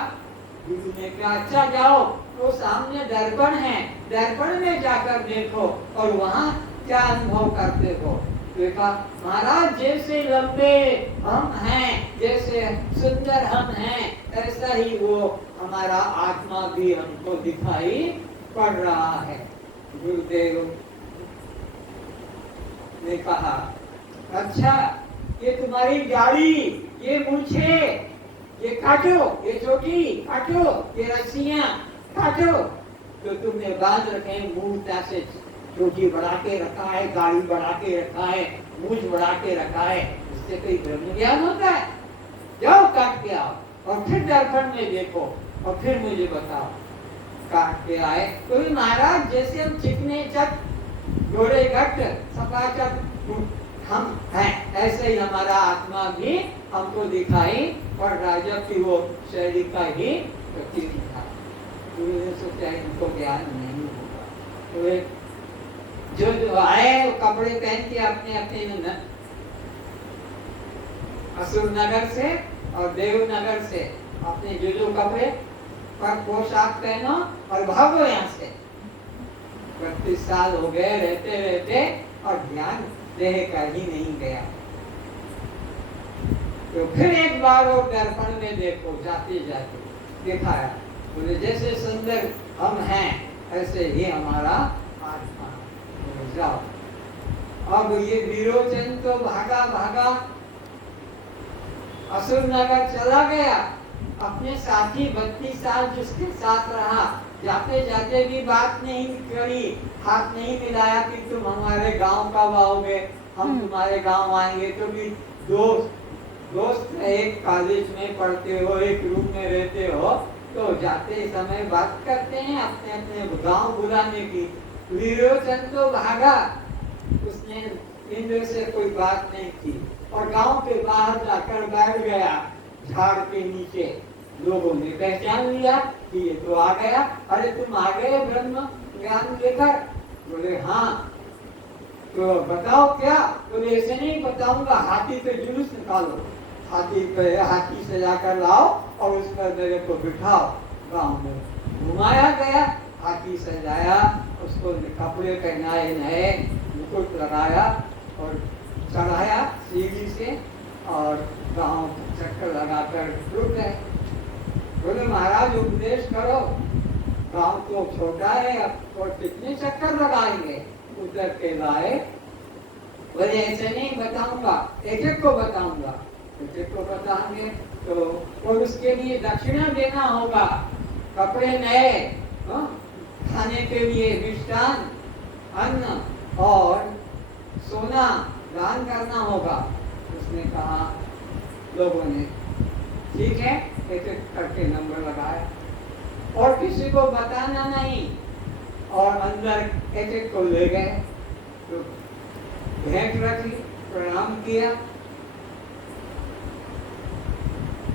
गुरु ने कहा, अच्छा जाओ, वो सामने दर्पण है, दर्पण में जाकर देखो और वहाँ क्या अनुभव करते हो। देखा महाराज, जैसे लंबे हम हैं, जैसे सुंदर हम हैं, ऐसा ही वो हमारा आत्मा भी हमको दिखाई पड़ रहा है। गुरुदेव ने कहा, अच्छा ये तुम्हारी गाड़ी, ये मूछे, ये काटो, ये चोटी काटो, ये रस्सियां काटो। तो तुमने बांध रखे, मुंह से चोटी बढ़ा के रखा है, गाड़ी बढ़ा के रखा है, मूछ बढ़ा के रखा है, इससे कोई ब्रह्म ज्ञान होता है? जाओ काट के आओ और फिर दर्पण में देखो और फिर मुझे बताओ। काट के आए, तो महाराज जैसे हम चिकने चक, गोरे घट, सपाचक हम हैं, ऐसे ही हमारा आत्मा भी हमको दिखाई पड़ रहा है, जबकि वो शरीर का ही प्रतीक था। उन्होंने सोचा इनको ज्ञान नहीं होगा। तो जो आए वो कपड़े पहन के अपने अपने असुर नगर से और देवनगर से अपने जो कपड़े पर पोशाक पहनो और भागो यहाँ से। 32 साल हो गए रहते रहते और ध्यान देह का ही नहीं गया। तो फिर एक बार वो दर्पण में देखो, जाते जाते दिखाया, बोले जैसे सुंदर हम हैं ऐसे ही हमारा आत्मा। जाओ। अब ये विरोचन तो भागा भागा असुर नगर चला गया। अपने साथी 32 साल जिसके साथ रहा, जाते जाते भी बात नहीं करी, हाथ नहीं मिलाया कि तुम हमारे गांव कब आओगे, हम तुम्हारे गांव आएंगे। तो भी दोस्त एक कॉलेज में पढ़ते हो, एक रूम में रहते हो, तो जाते समय बात करते हैं अपने अपने गांव बुलाने की। विरोचन तो भागा, उसने इंद्र से कोई बात नहीं की और गांव के बाहर जाकर बैठ गया झाड़ के नीचे। लोगों ने पहचान लिया कि ये तो आ गया। अरे तुम आ गए ब्रह्म ज्ञान लेकर? बोले हाँ। तो बताओ क्या? बोले ऐसे नहीं बताऊंगा, हाथी पे जुलूस निकालो, हाथी से जाकर लाओ और उस पर मेरे को बिठाओ। गांव में घुमाया गया, हाथी सजाया, उसको कपड़े पहनाए, नए मुकुट लगाया और चढ़ाया सीढ़ी से और गांव चक्कर लगाकर रुक गए। बोले महाराज उपदेश करो। गांव तो छोटा है और कितने चक्कर लगाएंगे उधर के लाए। बोले ऐसे नहीं बताऊंगा, एक एक को बताऊंगा, एक एक को बताएंगे तो और उसके लिए दक्षिणा देना होगा, कपड़े नए, खाने के लिए मिष्टान, अन्न और सोना दान करना होगा। उसने कहा, लोगों ने ठीक है, एक एक करके नंबर लगाया और किसी को बताना नहीं, और अंदर एक एक को ले गए, तो भेंट रखी, प्रणाम किया।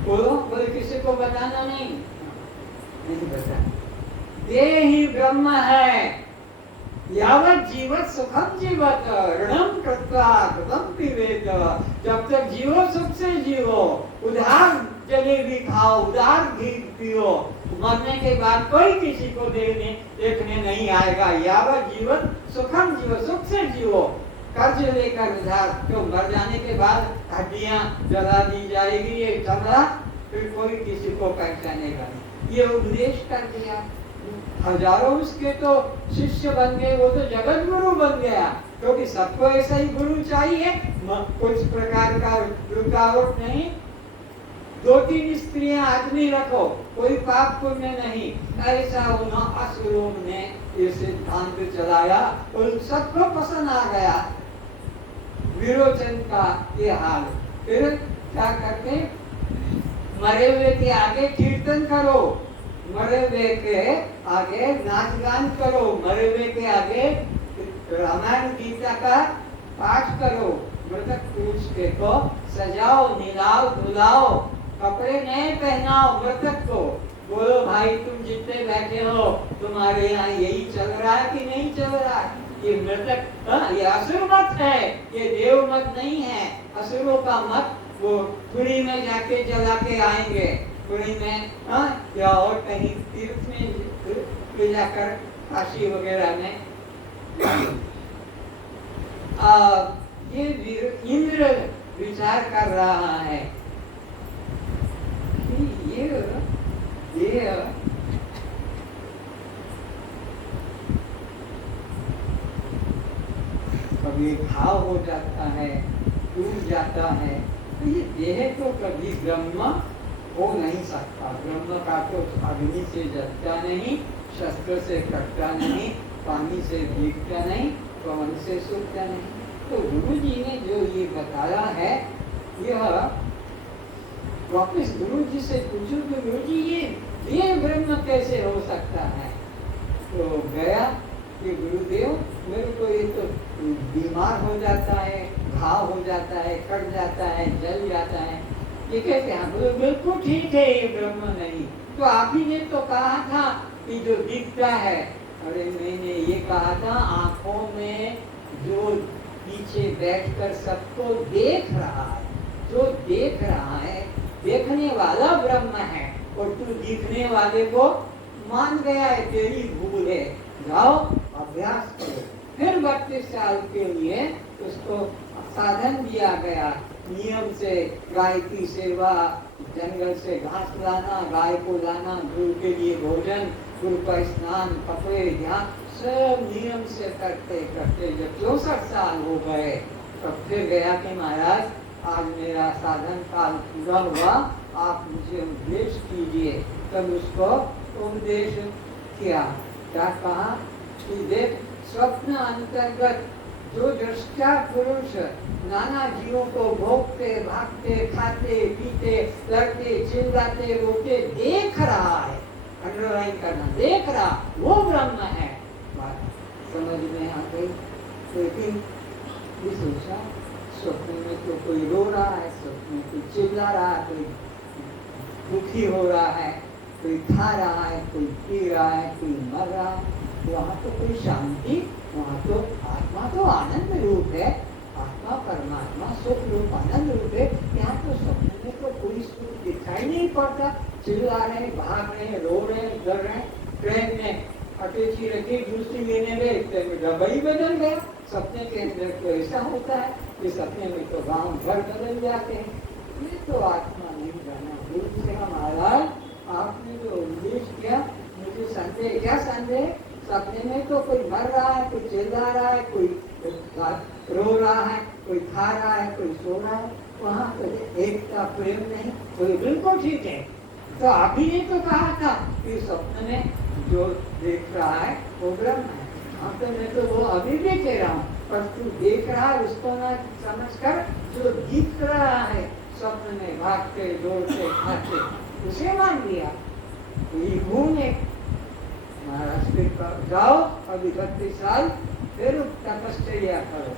बोले किसी को बताना नहीं बता। ये ही ब्रह्म है, यावत जीवत सुखम जीवत ऋणम कृत्वा कृतम पिबेत। जब तक जीवो सुख से जीवो, उधार जलेबी खाओ, उधार घी पियो, मरने के बाद कोई किसी को देखने नहीं आएगा। यावत जीवत सुखम जीवो, सुख से जीवो, कर्ज लेकर उधार, क्यों मर जाने के बाद हड्डियां जला दी जाएगी, ये चमड़ा, फिर कोई किसी को पहचानेगा नहीं। ये उपदेश कर दिया। हजारों उसके तो शिष्य बन गए, वो तो जगत गुरु बन गया, क्योंकि सबको ऐसा ही गुरु चाहिए, कुछ प्रकार का रुकावट नहीं। 2-3 स्त्रियां आदमी रखो, कोई पाप पुण्य नहीं, ऐसा उन्होंने असुरों ने ये सिद्धांत चलाया और सबको पसंद आ गया विरोचन का ये हाल। फिर क्या करते, मरे हुए के आगे कीर्तन करो, मरे हुए के आगे नाच गान करो, मरे हुए के आगे रामायण गीता का पाठ करो, मृतक पुरुष के को सजाओ, निलाओ, धुलाओ, कपड़े नए पहनाओ मृतक को। बोलो भाई तुम जितने बैठे हो, तुम्हारे यहाँ यही चल रहा है कि नहीं चल रहा है? ये मृतक, ये असुर मत है, ये देव मत नहीं है। असुरों का मत वो पुरी में जाके जला के आएंगे, पुरी में या और कहीं तीर्थ में ले जाकर, काशी वगैरह में। ये इंद्र विचार कर रहा है कि ये कभी घाव हो जाता है, टूट जाता है, तो ये देह तो कभी ब्रह्म हो नहीं सकता। ब्रह्म का तो अग्नि से जलता नहीं, शस्त्र से कटता नहीं, पानी से भीगता नहीं, पवन से सूखता नहीं। तो गुरु जी ने जो ये बताया है, यह वापिस गुरु जी से पूछो कि गुरु जी ये ब्रह्म कैसे हो सकता है? तो गया कि गुरुदेव मेरे को ये तो बीमार हो जाता है, घाव हो जाता है, कट जाता है, जल जाता है, ये कैसे? हम बोले बिल्कुल ठीक है, ये ब्रह्म नहीं। तो आप ही ने तो कहा था कि जो दिखता है। अरे मैंने ये कहा था आंखों में जो पीछे बैठकर सबको देख रहा है, जो देख रहा है, देखने वाला ब्रह्म है, और तू दिखने वाले को मान गया है, तेरी भूल है। जाओ अभ्यास करो। फिर 32 साल के लिए उसको साधन दिया गया, नियम से गाय की सेवा, जंगल से घास लाना, गाय को लाना, गुरु के लिए भोजन, गुरु का स्नान, कपड़े, ध्यान, सब नियम से करते करते जब 64 साल हो गए, तब फिर गया कि महाराज आज मेरा साधन काल पूरा हुआ, आप मुझे उपदेश कीजिए। तब उसको उपदेश किया। क्या कहा कि देख, स्वप्न अंतर्गत जो दृष्टा पुरुष नाना जीवों को भोगते, भागते, खाते, पीते, लड़ते, चिल्लाते, रोते देख रहा है, अंडरलाइन करना, देख रहा, वो ब्रह्म है। बात समझ में आ गई। लेकिन ये सोचा स्वप्न में तो कोई रो रहा है, स्वप्न में कोई चिल्ला रहा है, कोई दुखी हो रहा है, कोई खा रहा है, कोई पी रहा है, कोई मर रहा है। वहाँ तो कोई शांति, वहाँ तो आत्मा तो आनंद रूप है, आत्मा परमात्मा सुख रूप आनंद रूप है। यहाँ तो स्वप्न में तो कोई सुख दिखाई नहीं पड़ता, चिल्ला रहे, भाग रहे, रो रहे, डर रहे। ट्रेन में अटैची रखी, दूसरी लेने गए, ट्रेन में डब्बा ही बदल गया। सपने के अंदर तो ऐसा होता है कि सपने में तो गांव घर बदल जाते हैं। ये तो आत्मा नहीं जाना। गुरु से महाराज आपने जो उपदेश किया, मुझे संदेह क्या प्रेम नहीं? बोले बिल्कुल ठीक है। तो अभी ने तो कहा था कि स्वप्न में जो देख रहा है वो ब्रह्म है। हाँ, तो मैं तो वो अभी भी कह रहा हूँ, पर तू देख रहा है उसको ना समझकर जो दिख रहा है स्वप्न में भागते दौड़ते खाते उसे मान लिया। ये गुण है। महाराज फिर जाओ अभी 32 साल फिर तपस्या करो।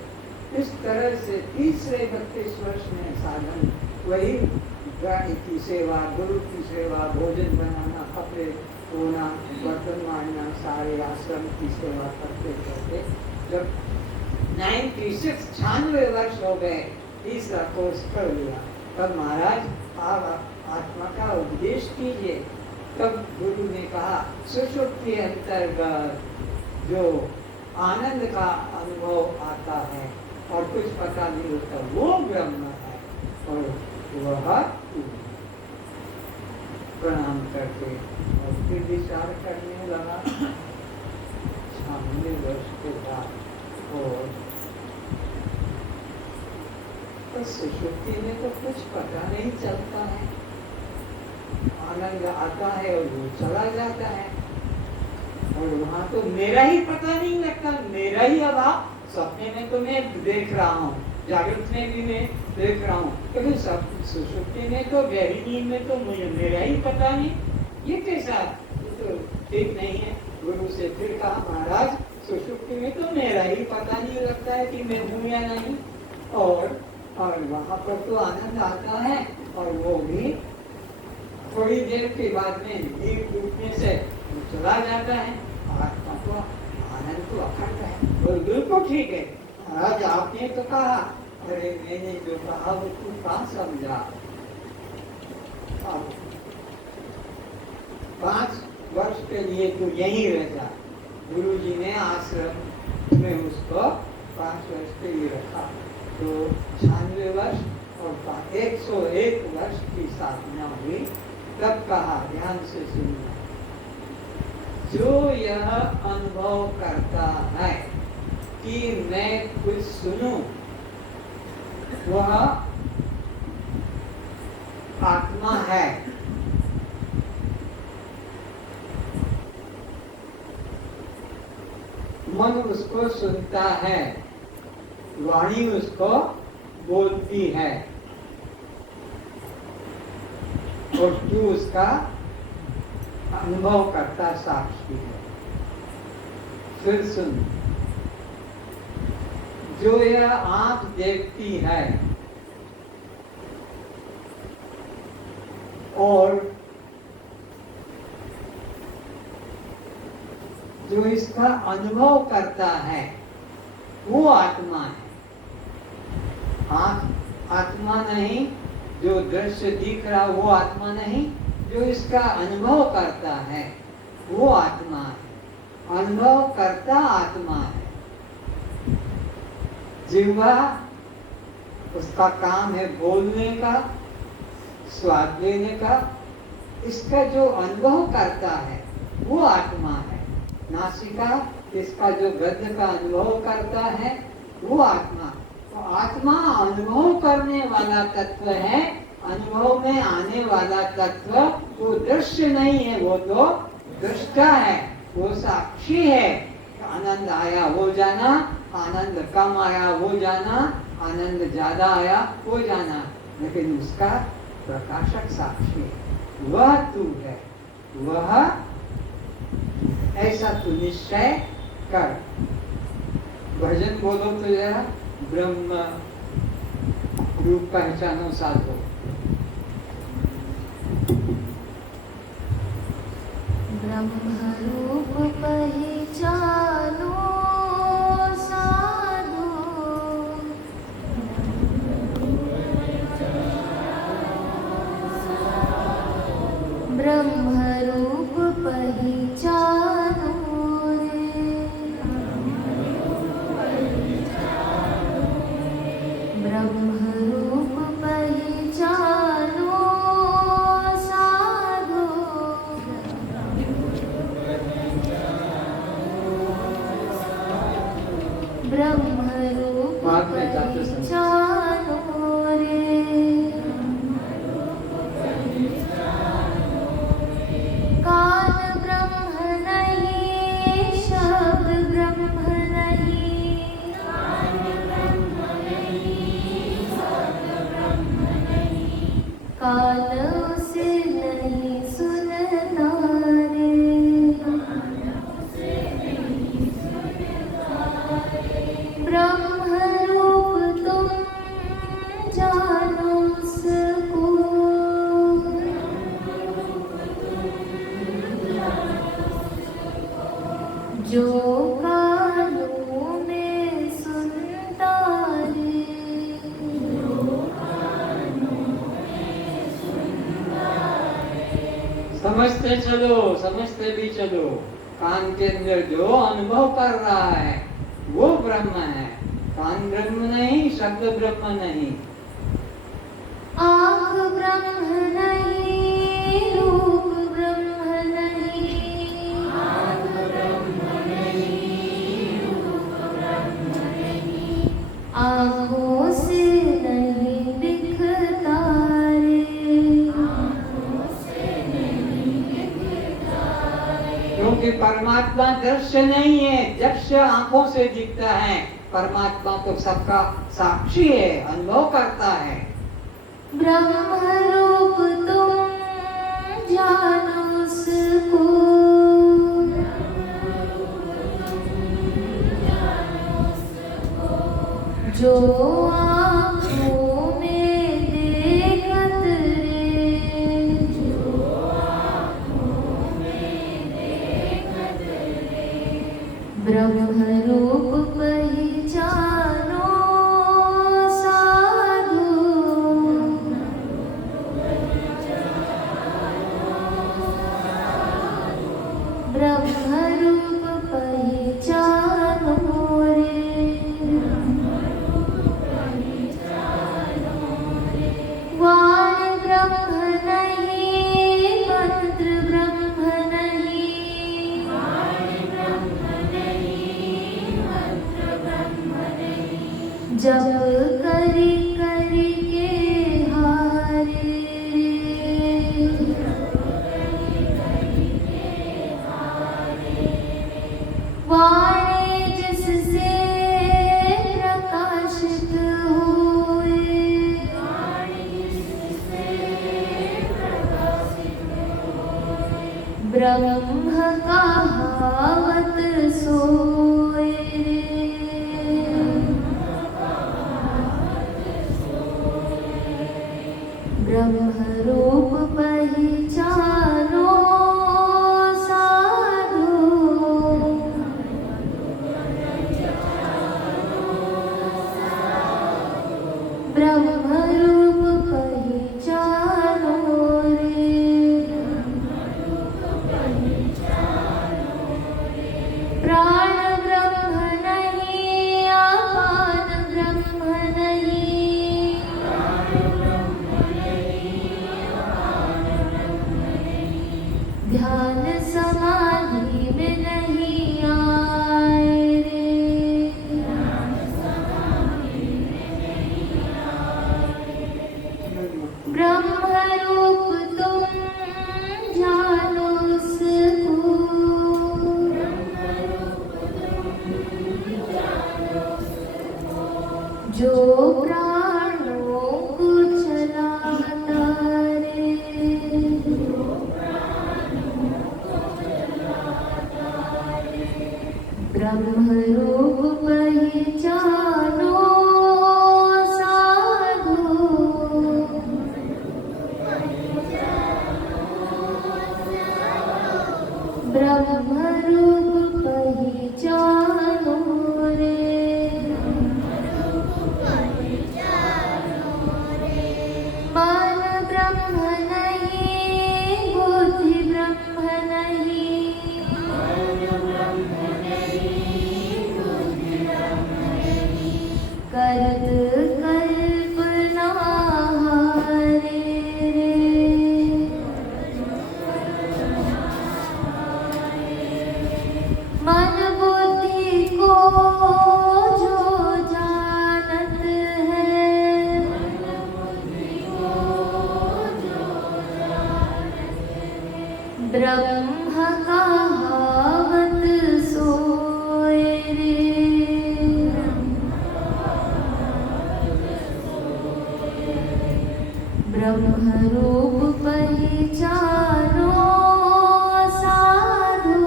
इस तरह से तीसरे 32 वर्ष में साधन वही गाय की सेवा, गुरु की सेवा, भोजन बनाना, कपड़े धोना, बर्तन मारना, सारे आश्रम की सेवा करते करते जब 96 वर्ष हो गए, तीसरा कोर्स कर लिया। तब महाराज आप आत्मा का उपदेश कीजिए। तब गुरु ने कहा सुषुप्ति अंतर्गत जो आनंद का अनुभव आता है और कुछ पता नहीं होता वो ब्रह्म है और वह प्रणाम करके और फिर विचार करने लगा। 96 वर्ष के बाद और तो सुषुप्ति में तो कुछ पता नहीं चलता है, आनंद आता है और वो चला जाता है और वहाँ तो मेरा ही पता नहीं लगता, मेरा ही अभाव। सपने में तो मैं देख रहा हूँ, जागृत में भी मैं देख रहा हूँ, लेकिन सुषुप्ति में तो गहरी नींद में तो मुझे मेरा ही पता नहीं। ये कैसा? ये तो ठीक नहीं है। गुरु से फिर कहा महाराज सुषुप्ति में तो मेरा ही पता नहीं लगता है कि मैं हूँ या नहीं, और वहाँ पर तो आनंद आता है और वो भी थोड़ी देर के बाद में नींद टूटने से चला जाता है। आत्मा तो आनंद तो अखंड है। तो बिल्कुल ठीक है महाराज, आपने तो कहा, अरे मैंने जो कहा वो तू कहाँ समझा। 5 वर्ष के लिए तू यहीं रह जा। गुरु जी ने आश्रम में उसको 5 वर्ष के लिए रखा। तो 96 वर्ष और 101 वर्ष की साधना हुई। तब कहा, ध्यान से सुनना, जो यह अनुभव करता है कि मैं कुछ सुनूं, वह आत्मा है। मन उसको सुनता है, वाणी उसको बोलती है और तू उसका अनुभव करता साक्षी है। फिर सुन, जो यह आंख देखती है और जो इसका अनुभव करता है वो आत्मा है। आंख आत्मा नहीं, जो दृश्य दिख रहा वो आत्मा नहीं, जो इसका अनुभव करता है वो आत्मा है। अनुभव करता आत्मा है। जिह्वा उसका काम है बोलने का, स्वाद लेने का। इसका जो अनुभव करता है वो आत्मा है। नासिका इसका जो गंध का अनुभव करता है वो आत्मा। तो आत्मा अनुभव करने वाला तत्व है, अनुभव में आने वाला तत्व। वो दृश्य नहीं है, वो तो दृष्टा है, वो साक्षी है। आनंद आया वो जाना, आनंद कम आया वो जाना, आनंद ज्यादा आया वो जाना, लेकिन उसका प्रकाशक साक्षी है, वह तू है। वह ऐसा तू निश्चय कर। भजन बोलो तो जरा, ब्रह्म रूप पहचानो साधो। ब्रह्म रूप पहचानो साधो, ब्रह्म रूप पहचानो रे, ब्रह्म रूप पहचानो साधो, ब्रह्म रूप पहचानो रे। कान उसे नहीं सुनता रे, ब्रह्म रूप तुम जानो उसको, जो कानों में सुनता रे। समझते चलो, समझते भी चलो। कान के अंदर जो अनुभव कर रहा है वो ब्रह्म है। कान ब्रह्म नहीं, शब्द ब्रह्म नहीं। आँख ब्रह्म नहीं, रूप ब्रह्म नहीं, आँखों से नहीं दिखता रे, क्योंकि परमात्मा दृश्य नहीं है, दृश्य आंखों से दिखता है। परमात्मा तो सबका साक्षी है, अनुभव करता है। ब्रह्म रूप तुम जानो उसको, जो आँखों में देखत रे, ब्रह्म रूप पहचानो साधु, ब्रह्म रूप पहचानो रे, वाणी ब्रह्म नहीं, मंत्र ब्रह्म नहीं, जब करी करी के हारे वाणी जिससे प्रकाशित हुए, ब्रह्म कहावत सोए रे, ब्रह्म रूप पहचानो साधु, ब्रह्म रूप पहचानो रे, प्राण ब्रह्म नहीं, अपान ब्रह्म नहीं, ध्यान समाधि में नहीं आए रे, ब्रह्म रूप तुम जानो उसको, जो प्राणों को चलाता रे, ब्रह्म रूप पहचानो साधु, ब्रह्म रूप पहचानो रे, मन ब्रह्म नहीं, बुद्धि ब्रह्म नहीं, करत कल्पना हारे रे, मन बुद्धि को जो जानत है, ब्रह्म कहावत सोए रे, ब्रह्म ब्रह्म रूप पहचानो साधु,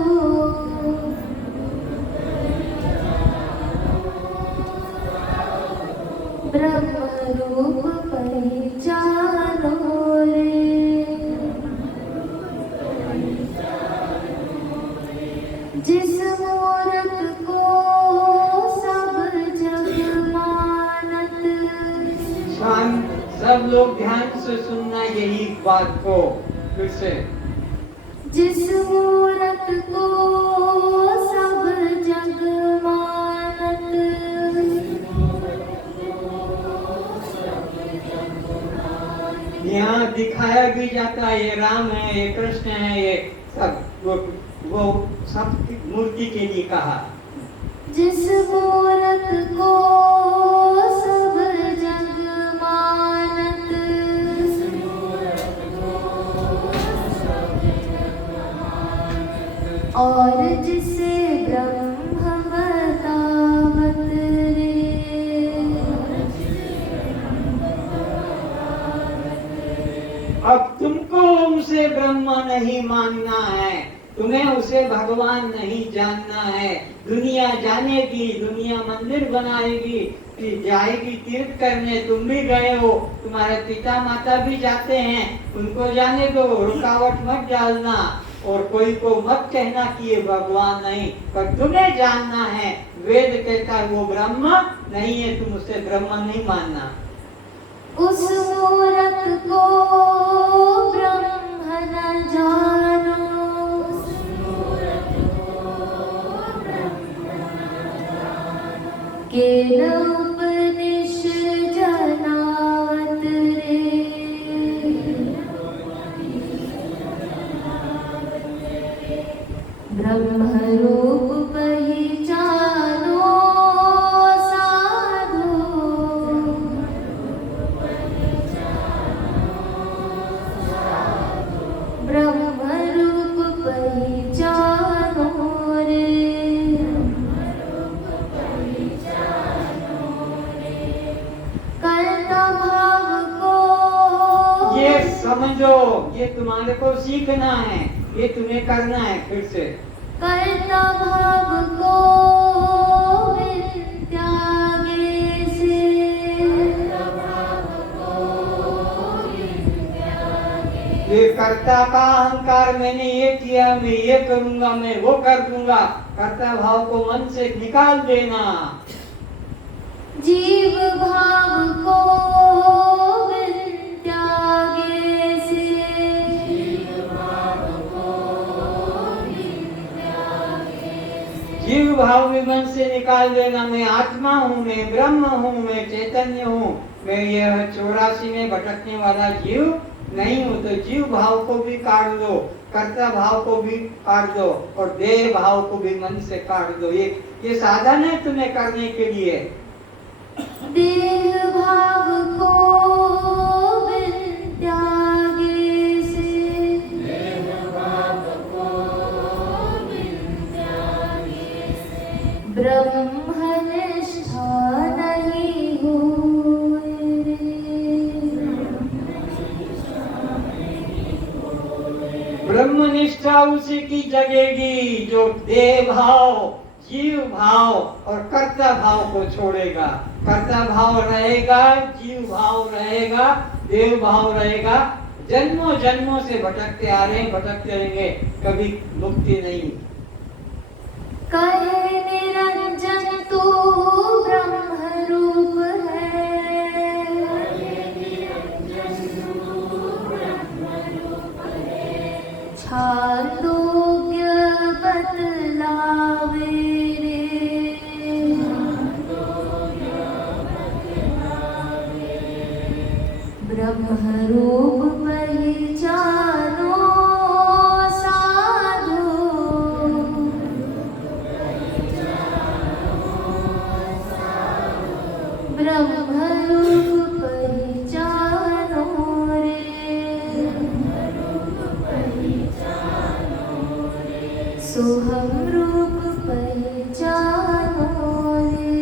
ब्रह्म रूप पहचानो रे। जिस मूरत को सब जग मानत, शांत, सब लोग ध्यान से सुनना यही बात को फिर से। जिस मूरत को सब जग मानत, यहाँ दिखाया भी जाता है ये राम है, ये कृष्ण है, ये सब वो सब मूर्ति के लिए कहा। जिस मूरत को सब जग मानत, और जिसे ब्रह्म बतावत रे। अब तुमको उसे ब्रह्म नहीं मानना है, तुम्हें उसे भगवान नहीं जानना है। दुनिया जानेगी, दुनिया मंदिर बनाएगी, फिर जाएगी तीर्थ करने, तुम भी गए हो, तुम्हारे पिता माता भी जाते हैं, उनको जाने दो, रुकावट मत डालना और कोई को मत कहना कि ये भगवान नहीं, पर तुम्हें जानना है। वेद कहता है वो ब्रह्म नहीं है, तुम उसे ब्रह्म नहीं मानना। उस मूरत को ब्रह्म न जानो, केन उपनिष जनावत रे। ब्रह्म रूप पहचानो साधु, ब्रह्म रूप पहचानो रे। कर्ता भाव को ये समझो, ये तुम्हारे को सीखना है, ये तुम्हें करना है। फिर से कर्ता भाव को त्यागे से, ये कर्ता का अहंकार, मैंने ये किया, मैं ये करूंगा, मैं वो कर दूंगा, कर्ता भाव को मन से निकाल देना। जीव भाव को त्यागे से, जीव भाव भी मन से निकाल देना। मैं आत्मा हूँ, मैं ब्रह्म हूँ, मैं चैतन्य हूँ, मैं यह 84 में भटकने वाला जीव नहीं हूँ। तो जीव भाव को भी काट दो, कर्ता भाव को भी काट दो और देह भाव को भी मन से काट दो। ये साधन है तुम्हें करने के लिए। देह भाव को त्यागे से, ब्रह्मनिष्ठा नहीं होए रे। ब्रह्मनिष्ठा उसी की जगेगी जो देह भाव, जीव भाव और कर्ता भाव को छोड़ेगा। कर्ता भाव रहेगा, जीव भाव रहेगा, देव भाव रहेगा। जन्मों जन्मों से भटकते आ रहे हैं, भटकते रहेंगे, कभी मुक्ति नहीं। कहे निरंजन तू ब्रह्म रूप है, छांदोग्य बतलावे रे। ब्रह्म रूप पहचानो साधु, ब्रह्म रूप पहचानो रे। सोहम रूप पहचानो रे।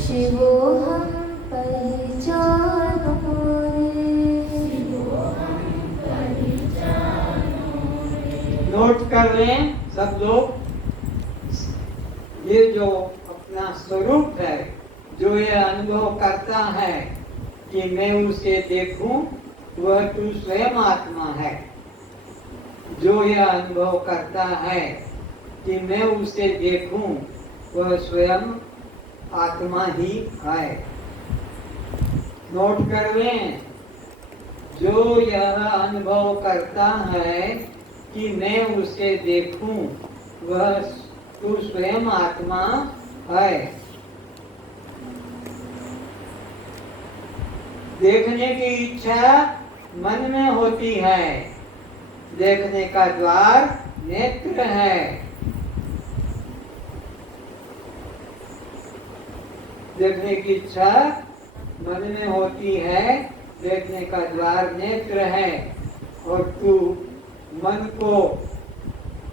शिवोहम कर लें सब लोग, ये जो अपना स्वरूप है, जो ये अनुभव करता है कि मैं उसे देखूं, वह तू स्वयं आत्मा है। जो यह अनुभव करता है कि मैं उसे देखूं, वह स्वयं आत्मा ही है। नोट कर लें, जो यह अनुभव करता है कि मैं उसे देखूं, वह तू स्वयं आत्मा है। देखने की इच्छा मन में होती है, देखने का द्वार नेत्र है। देखने की इच्छा मन में होती है, देखने का द्वार नेत्र है। और तू मन को,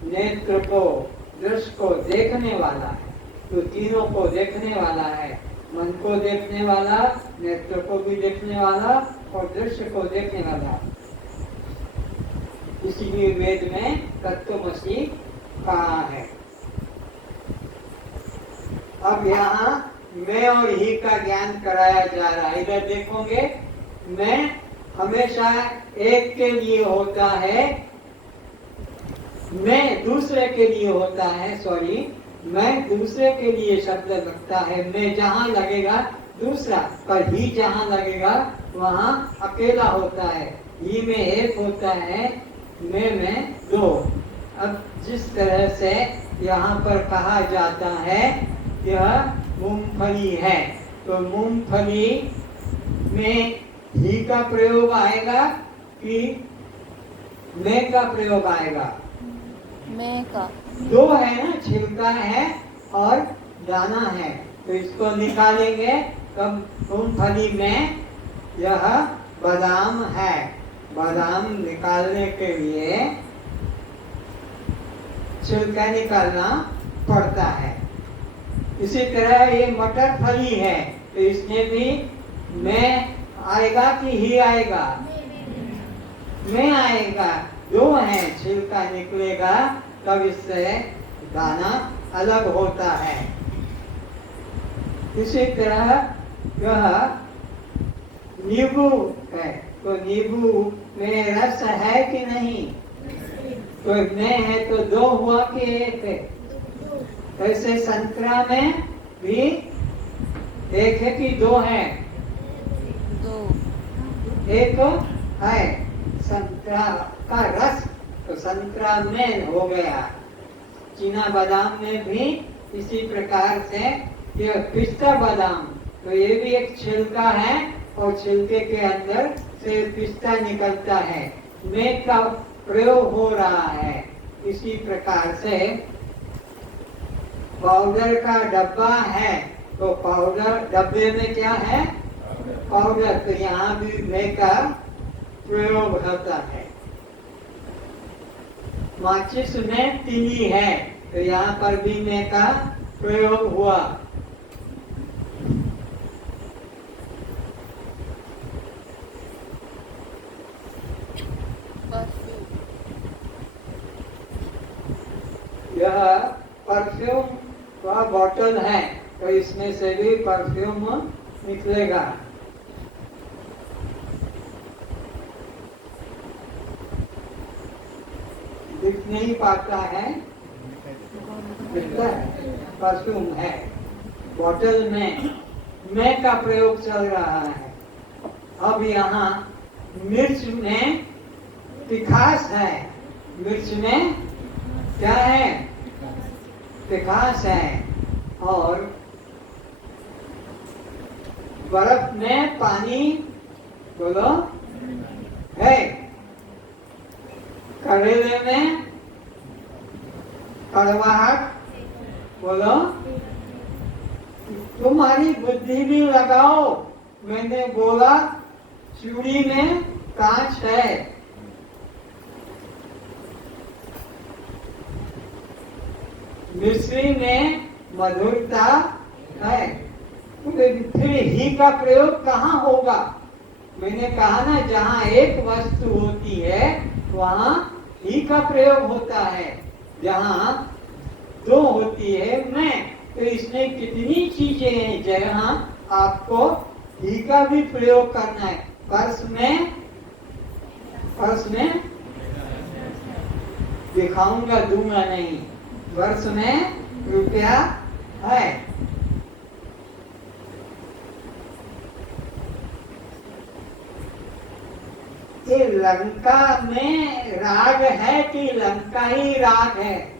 नेत्र को, दृश्य को देखने वाला है। तू तीनों को देखने वाला है, मन को देखने वाला, नेत्र को भी देखने वाला और दृश्य को देखने वाला। इसीलिए वेद में तत्वमसि कहा है। अब यहाँ मैं और ही का ज्ञान कराया जा रहा है। इधर देखोगे, मैं हमेशा एक के लिए होता है, मैं दूसरे के लिए होता है, सॉरी, मैं दूसरे के लिए शब्द लगता है। मैं जहाँ लगेगा दूसरा, पर ही जहाँ लगेगा वहाँ अकेला होता है। ही में एक होता है, मैं में दो। अब जिस तरह से यहाँ पर कहा जाता है यह मूंगफली है, तो मूंगफली में ही का प्रयोग आएगा कि मैं का प्रयोग आएगा? मैं का। दो है ना, छिलका है और दाना है, तो इसको निकालेंगे। कब मूंगफली में यह बादाम है, बादाम निकालने के लिए छिलका निकालना पड़ता है। इसी तरह ये मटर फली है, तो इसमें भी मैं आएगा कि ही आएगा? मैं आएगा। दो है, छिलका निकलेगा तब इससे दाना अलग होता है। इसी तरह यह नींबू है, तो नींबू में रस है कि नहीं? तो में है तो दो हुआ कि एक है? ऐसे संतरा में भी एक है कि दो है? दो। एक है संतरा का रस, तो संतरा में हो गया। चीना बादाम में भी इसी प्रकार से यह पिस्ता बादाम, तो ये भी एक छिलका है और छिलके के अंदर से पिस्ता निकलता है। में का प्रयोग हो रहा है। इसी प्रकार से पाउडर का डब्बा है, तो पाउडर डब्बे में क्या है? पाउडर। तो यहाँ भी में का प्रयोग होता है। माचिस में तीली है, तो यहाँ पर भी में का प्रयोग हुआ। यह परफ्यूम का बॉटल है, तो इसमें से भी परफ्यूम निकलेगा। दिख नहीं पाता है, दिखता है, परफ्यूम है। बॉटल में का प्रयोग चल रहा है। अब यहाँ मिर्च में तिखास है। मिर्च में क्या है? तिखास है। और बर्फ में पानी, बोलो, है। करेले में कड़वाहट, बोलो। तुम्हारी बुद्धि भी लगाओ। मैंने बोला चूड़ी में कांच है। मिश्री में मधुरता है, फिर ही का प्रयोग कहाँ होगा? मैंने कहा ना, जहाँ एक वस्तु होती है वहाँ ही का प्रयोग होता है। जहाँ दो होती है मैं, तो इसमें कितनी चीजें हैं जहाँ आपको ही का भी प्रयोग करना है। पर्स में दिखाऊंगा, दूंगा नहीं। पर्स में रुपया है। ये लंका में राग है कि लंका ही राग है?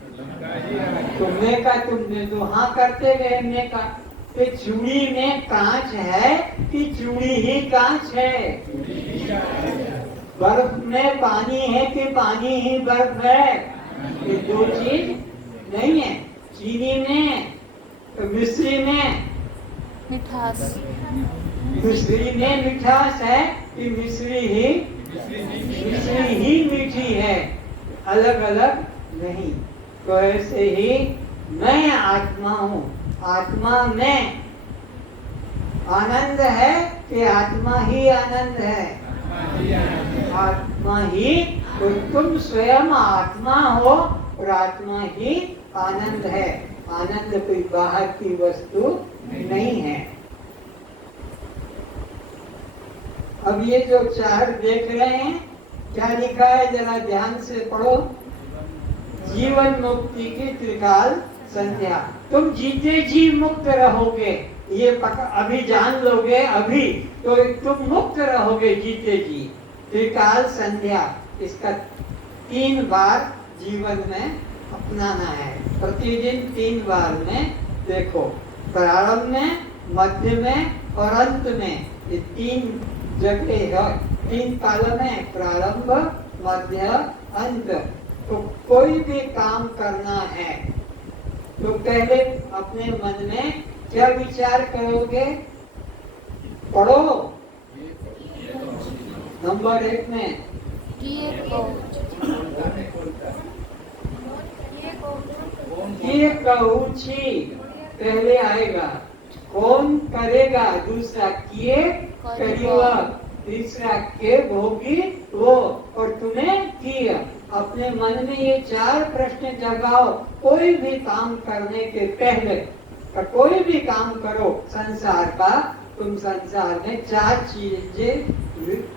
तुमने का तुमने तो हाँ करते गए, हमने का कि चूड़ी में कांच है कि चूड़ी ही कांच है? बर्फ में पानी है कि पानी ही बर्फ है? ये दो चीज नहीं है। चीनी में, मिश्री में मिठास, मिश्री में मिठास है कि मिश्री ही मीठी है? अलग अलग नहीं। तो ऐसे ही मैं आत्मा हूँ। आत्मा में आनंद है कि आत्मा ही आनंद है? आत्मा ही। तो तुम स्वयं आत्मा हो और आत्मा ही आनंद है। आनंद कोई बाहर की वस्तु नहीं है। अब ये जो चार देख रहे हैं, क्या लिखा है जरा ध्यान से पढ़ो। जीवन मुक्ति की त्रिकाल संध्या। तुम जीते जी मुक्त रहोगे, ये अभी जान लोगे, अभी तो तुम मुक्त रहोगे जीते जी। त्रिकाल संध्या, इसका 3 बार जीवन में अपनाना है। प्रतिदिन 3 बार में देखो, प्रारंभ में, मध्य में और अंत में। ये 3 जगह है, 3 काल में, प्रारंभ, मध्य, अंत। तो कोई भी काम करना है तो पहले अपने मन में क्या विचार करोगे? पढ़ो। नंबर 1 में ये कहूँ छी पहले आएगा। कौन करेगा? दूसरा किए करिएगा, तीसरा के भोगी वो, और तुम्हें किया। अपने मन में ये 4 प्रश्न जगाओ। कोई भी काम करने के पहले, कोई भी काम करो संसार का, तुम संसार में 4 चीजें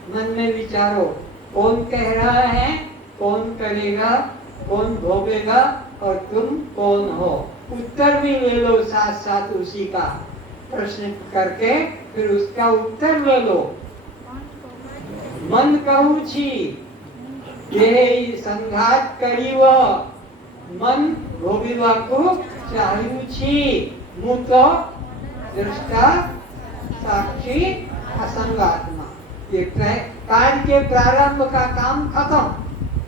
मन में विचारो। कौन कह रहा है, कौन करेगा, कौन भोगेगा और तुम कौन हो। उत्तर भी ले लो साथ साथ उसी का प्रश्न करके, फिर उसका उत्तर ले लो। मन कहूँ छी ये संघात करीव, मन भोगिवा को चाहू छी। मुँह तो दृष्टा साक्षी असंगात्मा। ये कार्य के प्रारंभ का काम खत्म।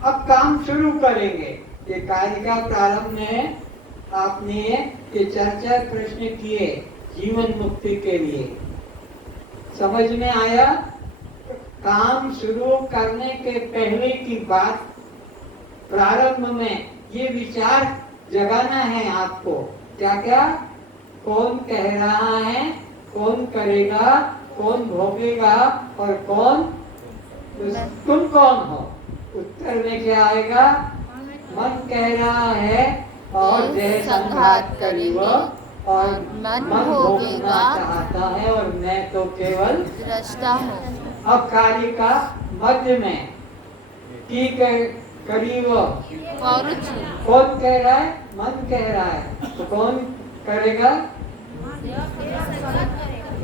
अब काम शुरू करेंगे। ये कार्य का प्रारंभ में आपने ये 4 प्रश्न किए जीवन मुक्ति के लिए। समझ में आया? काम शुरू करने के पहले की बात, प्रारंभ में ये विचार जगाना है आपको। क्या क्या? कौन कह रहा है, कौन करेगा, कौन भोगेगा और कौन, तुम कौन हो? उत्तर में क्या आएगा? मन कह रहा है और देह संघात करीब, और मन भोगना चाहता है और मैं तो केवल दृष्टा हूँ। अब कार्य का मध्य में ठीक है, करीब कौन कह रहा है? मन कह रहा है। तो कौन करेगा?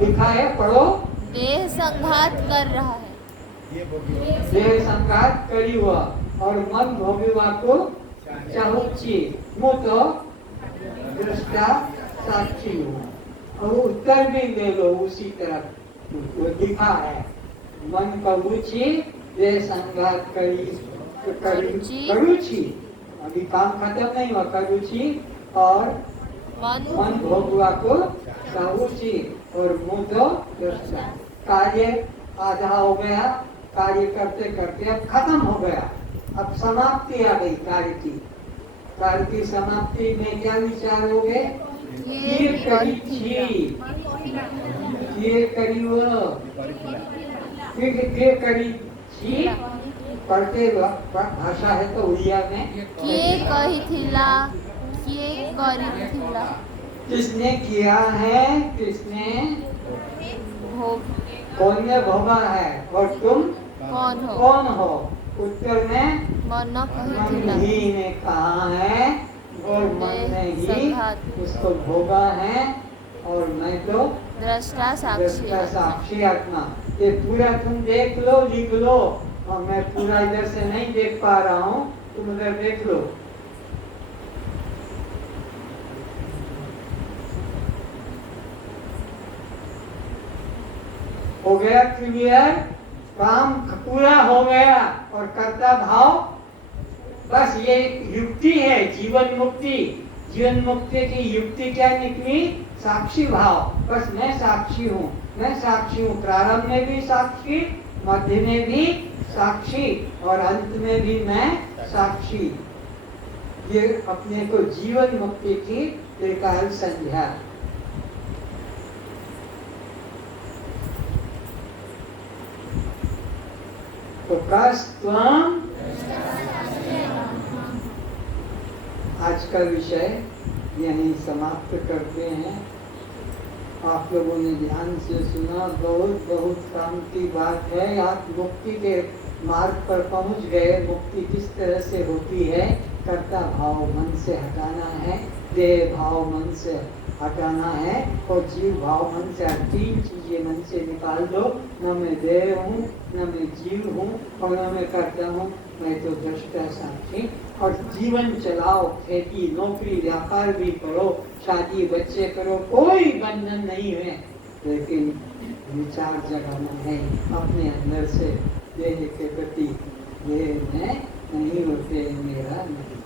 लिखा है, पढ़ो। देह संघात कर रहा है। देह संघात करी हुआ और मन भोगिवा को चाहूची। मुँह तो दृष्टा साक्षी हूँ। और उत्तर भी ले लो उसी तरह, वो लिखा है। मन कबूची देह संघात करूची। अभी काम खत्म नहीं हुआ। करूची और मन भोगवा को चाहूची और मुँह तो दृष्टा। कार्य आधा हो गया। कार्य करते करते अब खत्म हो गया। अब समाप्ति आ गई कार्य की। कार्य की समाप्ति में क्या विचार हो गए? ये करी छी, ये करी वो, ये करी छी पढ़ते भाषा है तो उड़िया में किए कहिथिला किए करिथिला किसने किया है, किसने भोग कौन ने भोगा है और तुम कौन हो कौन हो? उत्तर में मन मन कहिथिला ही ने कहा है और मन ने ही संघात उसको भोगा है और मैं तो दृष्टा साक्षी दृष्टा साक्षी आत्मा। ये पूरा तुम देख लो, लिख लो। और मैं पूरा इधर से नहीं देख पा रहा हूँ, तुम उधर देख लो। हो गया क्लियर? काम पूरा हो गया। और कर्ता भाव बस ये युक्ति है, जीवन मुक्ति। जीवन मुक्ति की युक्ति क्या निकली? साक्षी भाव। बस मैं साक्षी हूँ, मैं साक्षी हूँ। प्रारंभ में भी साक्षी, मध्य में भी साक्षी और अंत में भी मैं साक्षी। ये अपने को जीवन मुक्ति की त्रिकाल संध्या। तो कस्त्वम आज का विषय यहीं समाप्त करते हैं। आप लोगों ने ध्यान से सुना, बहुत बहुत काम की बात है। आप मुक्ति के मार्ग पर पहुंच गए। मुक्ति किस तरह से होती है? कर्ता भाव मन से हटाना है, देह भाव मन से हटाना है और जीव भाव मन से। तीन चीजें मन से निकाल दो। न मैं देह हूँ, न मैं जीव हूँ और न मैं करता हूँ, मैं तो दृष्टा साक्षी। और जीवन चलाओ, खेती नौकरी व्यापार भी करो, शादी बच्चे करो, कोई बंधन नहीं है। लेकिन विचार जगाना है अपने अंदर से, देह के प्रति। देह में नहीं होते मेरा नहीं।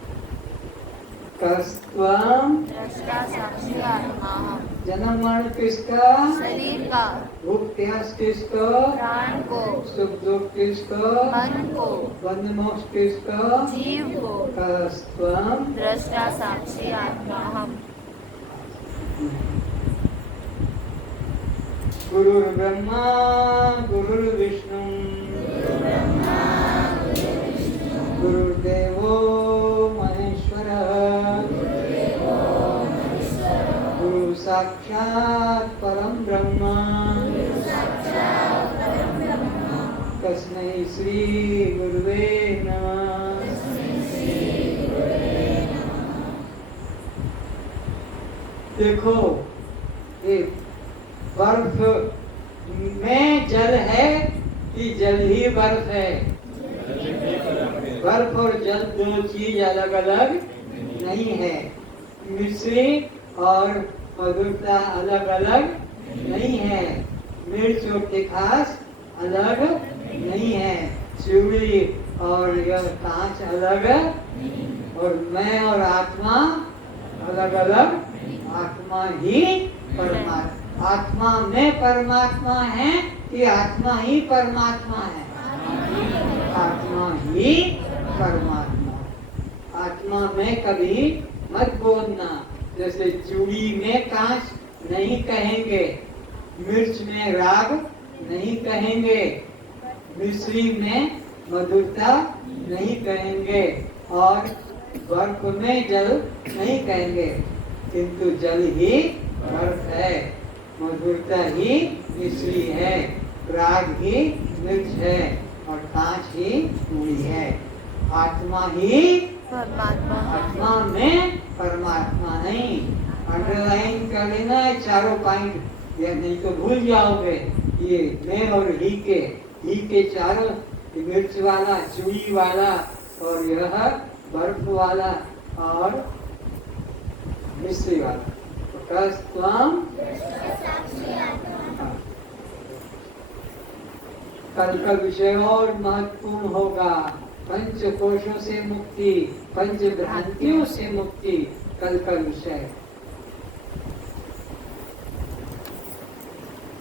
कस्त्वम दृष्टा साक्षी आत्मा हम। जन्म मरण किसका? शरीर का, भूख प्यास किसका? प्राण को, सुख दुख किसका? मन को, बंध मोक्ष किसका? जीव को। कस्त्वम दृष्टा साक्षी आत्मा हम। गुरुर्ब्रह्मा गुरुर्विष्णु गुरुर्देवो महेश्वरः गुरु साक्षात् परम ब्रह्म तस्मै श्री गुरुवे नमः। देखो ये बर्फ में जल है कि जल ही बर्फ है? बर्फ और जल दो चीज अलग अलग नहीं है। मिश्री और मधुरता अलग अलग नहीं है। मिर्च और तिखास अलग नहीं है। चूड़ी और यह कांच अलग, और मैं और आत्मा अलग अलग। आत्मा ही परमात्मा। आत्मा में परमात्मा है कि आत्मा ही परमात्मा है? आत्मा ही परमात्मा। आत्मा में कभी मत बोलना। जैसे चूड़ी में कांच नहीं कहेंगे, मिर्च में राग नहीं कहेंगे, मिश्री में मधुरता नहीं कहेंगे और बर्फ में जल नहीं कहेंगे। किंतु जल ही बर्फ है, मधुरता ही मिश्री है, राग ही मिर्च है और कांच ही चूड़ी है। आत्मा ही परमात्मा हम। आत्मा में परमात्मा नहीं। अंडरलाइन कर लेना है चारों पॉइंट, या नहीं तो भूल जाओगे। ये मैं और ही के चारों, मिर्च वाला, चूड़ी वाला और यह बर्फ वाला और मिश्री वाला। तो कस्त्वम कल का विषय और महत्वपूर्ण होगा। पंच कोशों से मुक्ति, पंच भ्रांतियों से मुक्ति, कल का विषय।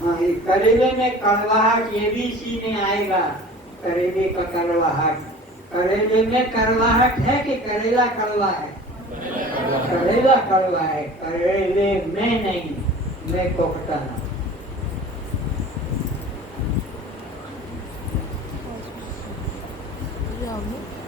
हाँ, ये करेले में कड़वाहट, ये भी इसी में आएगा। करेले का कड़वाहट, करेले में कड़वाहट है कि करेला कड़वा है? करेला कड़वा है, करेले में नहीं। मैं कोकटाना जाओगे?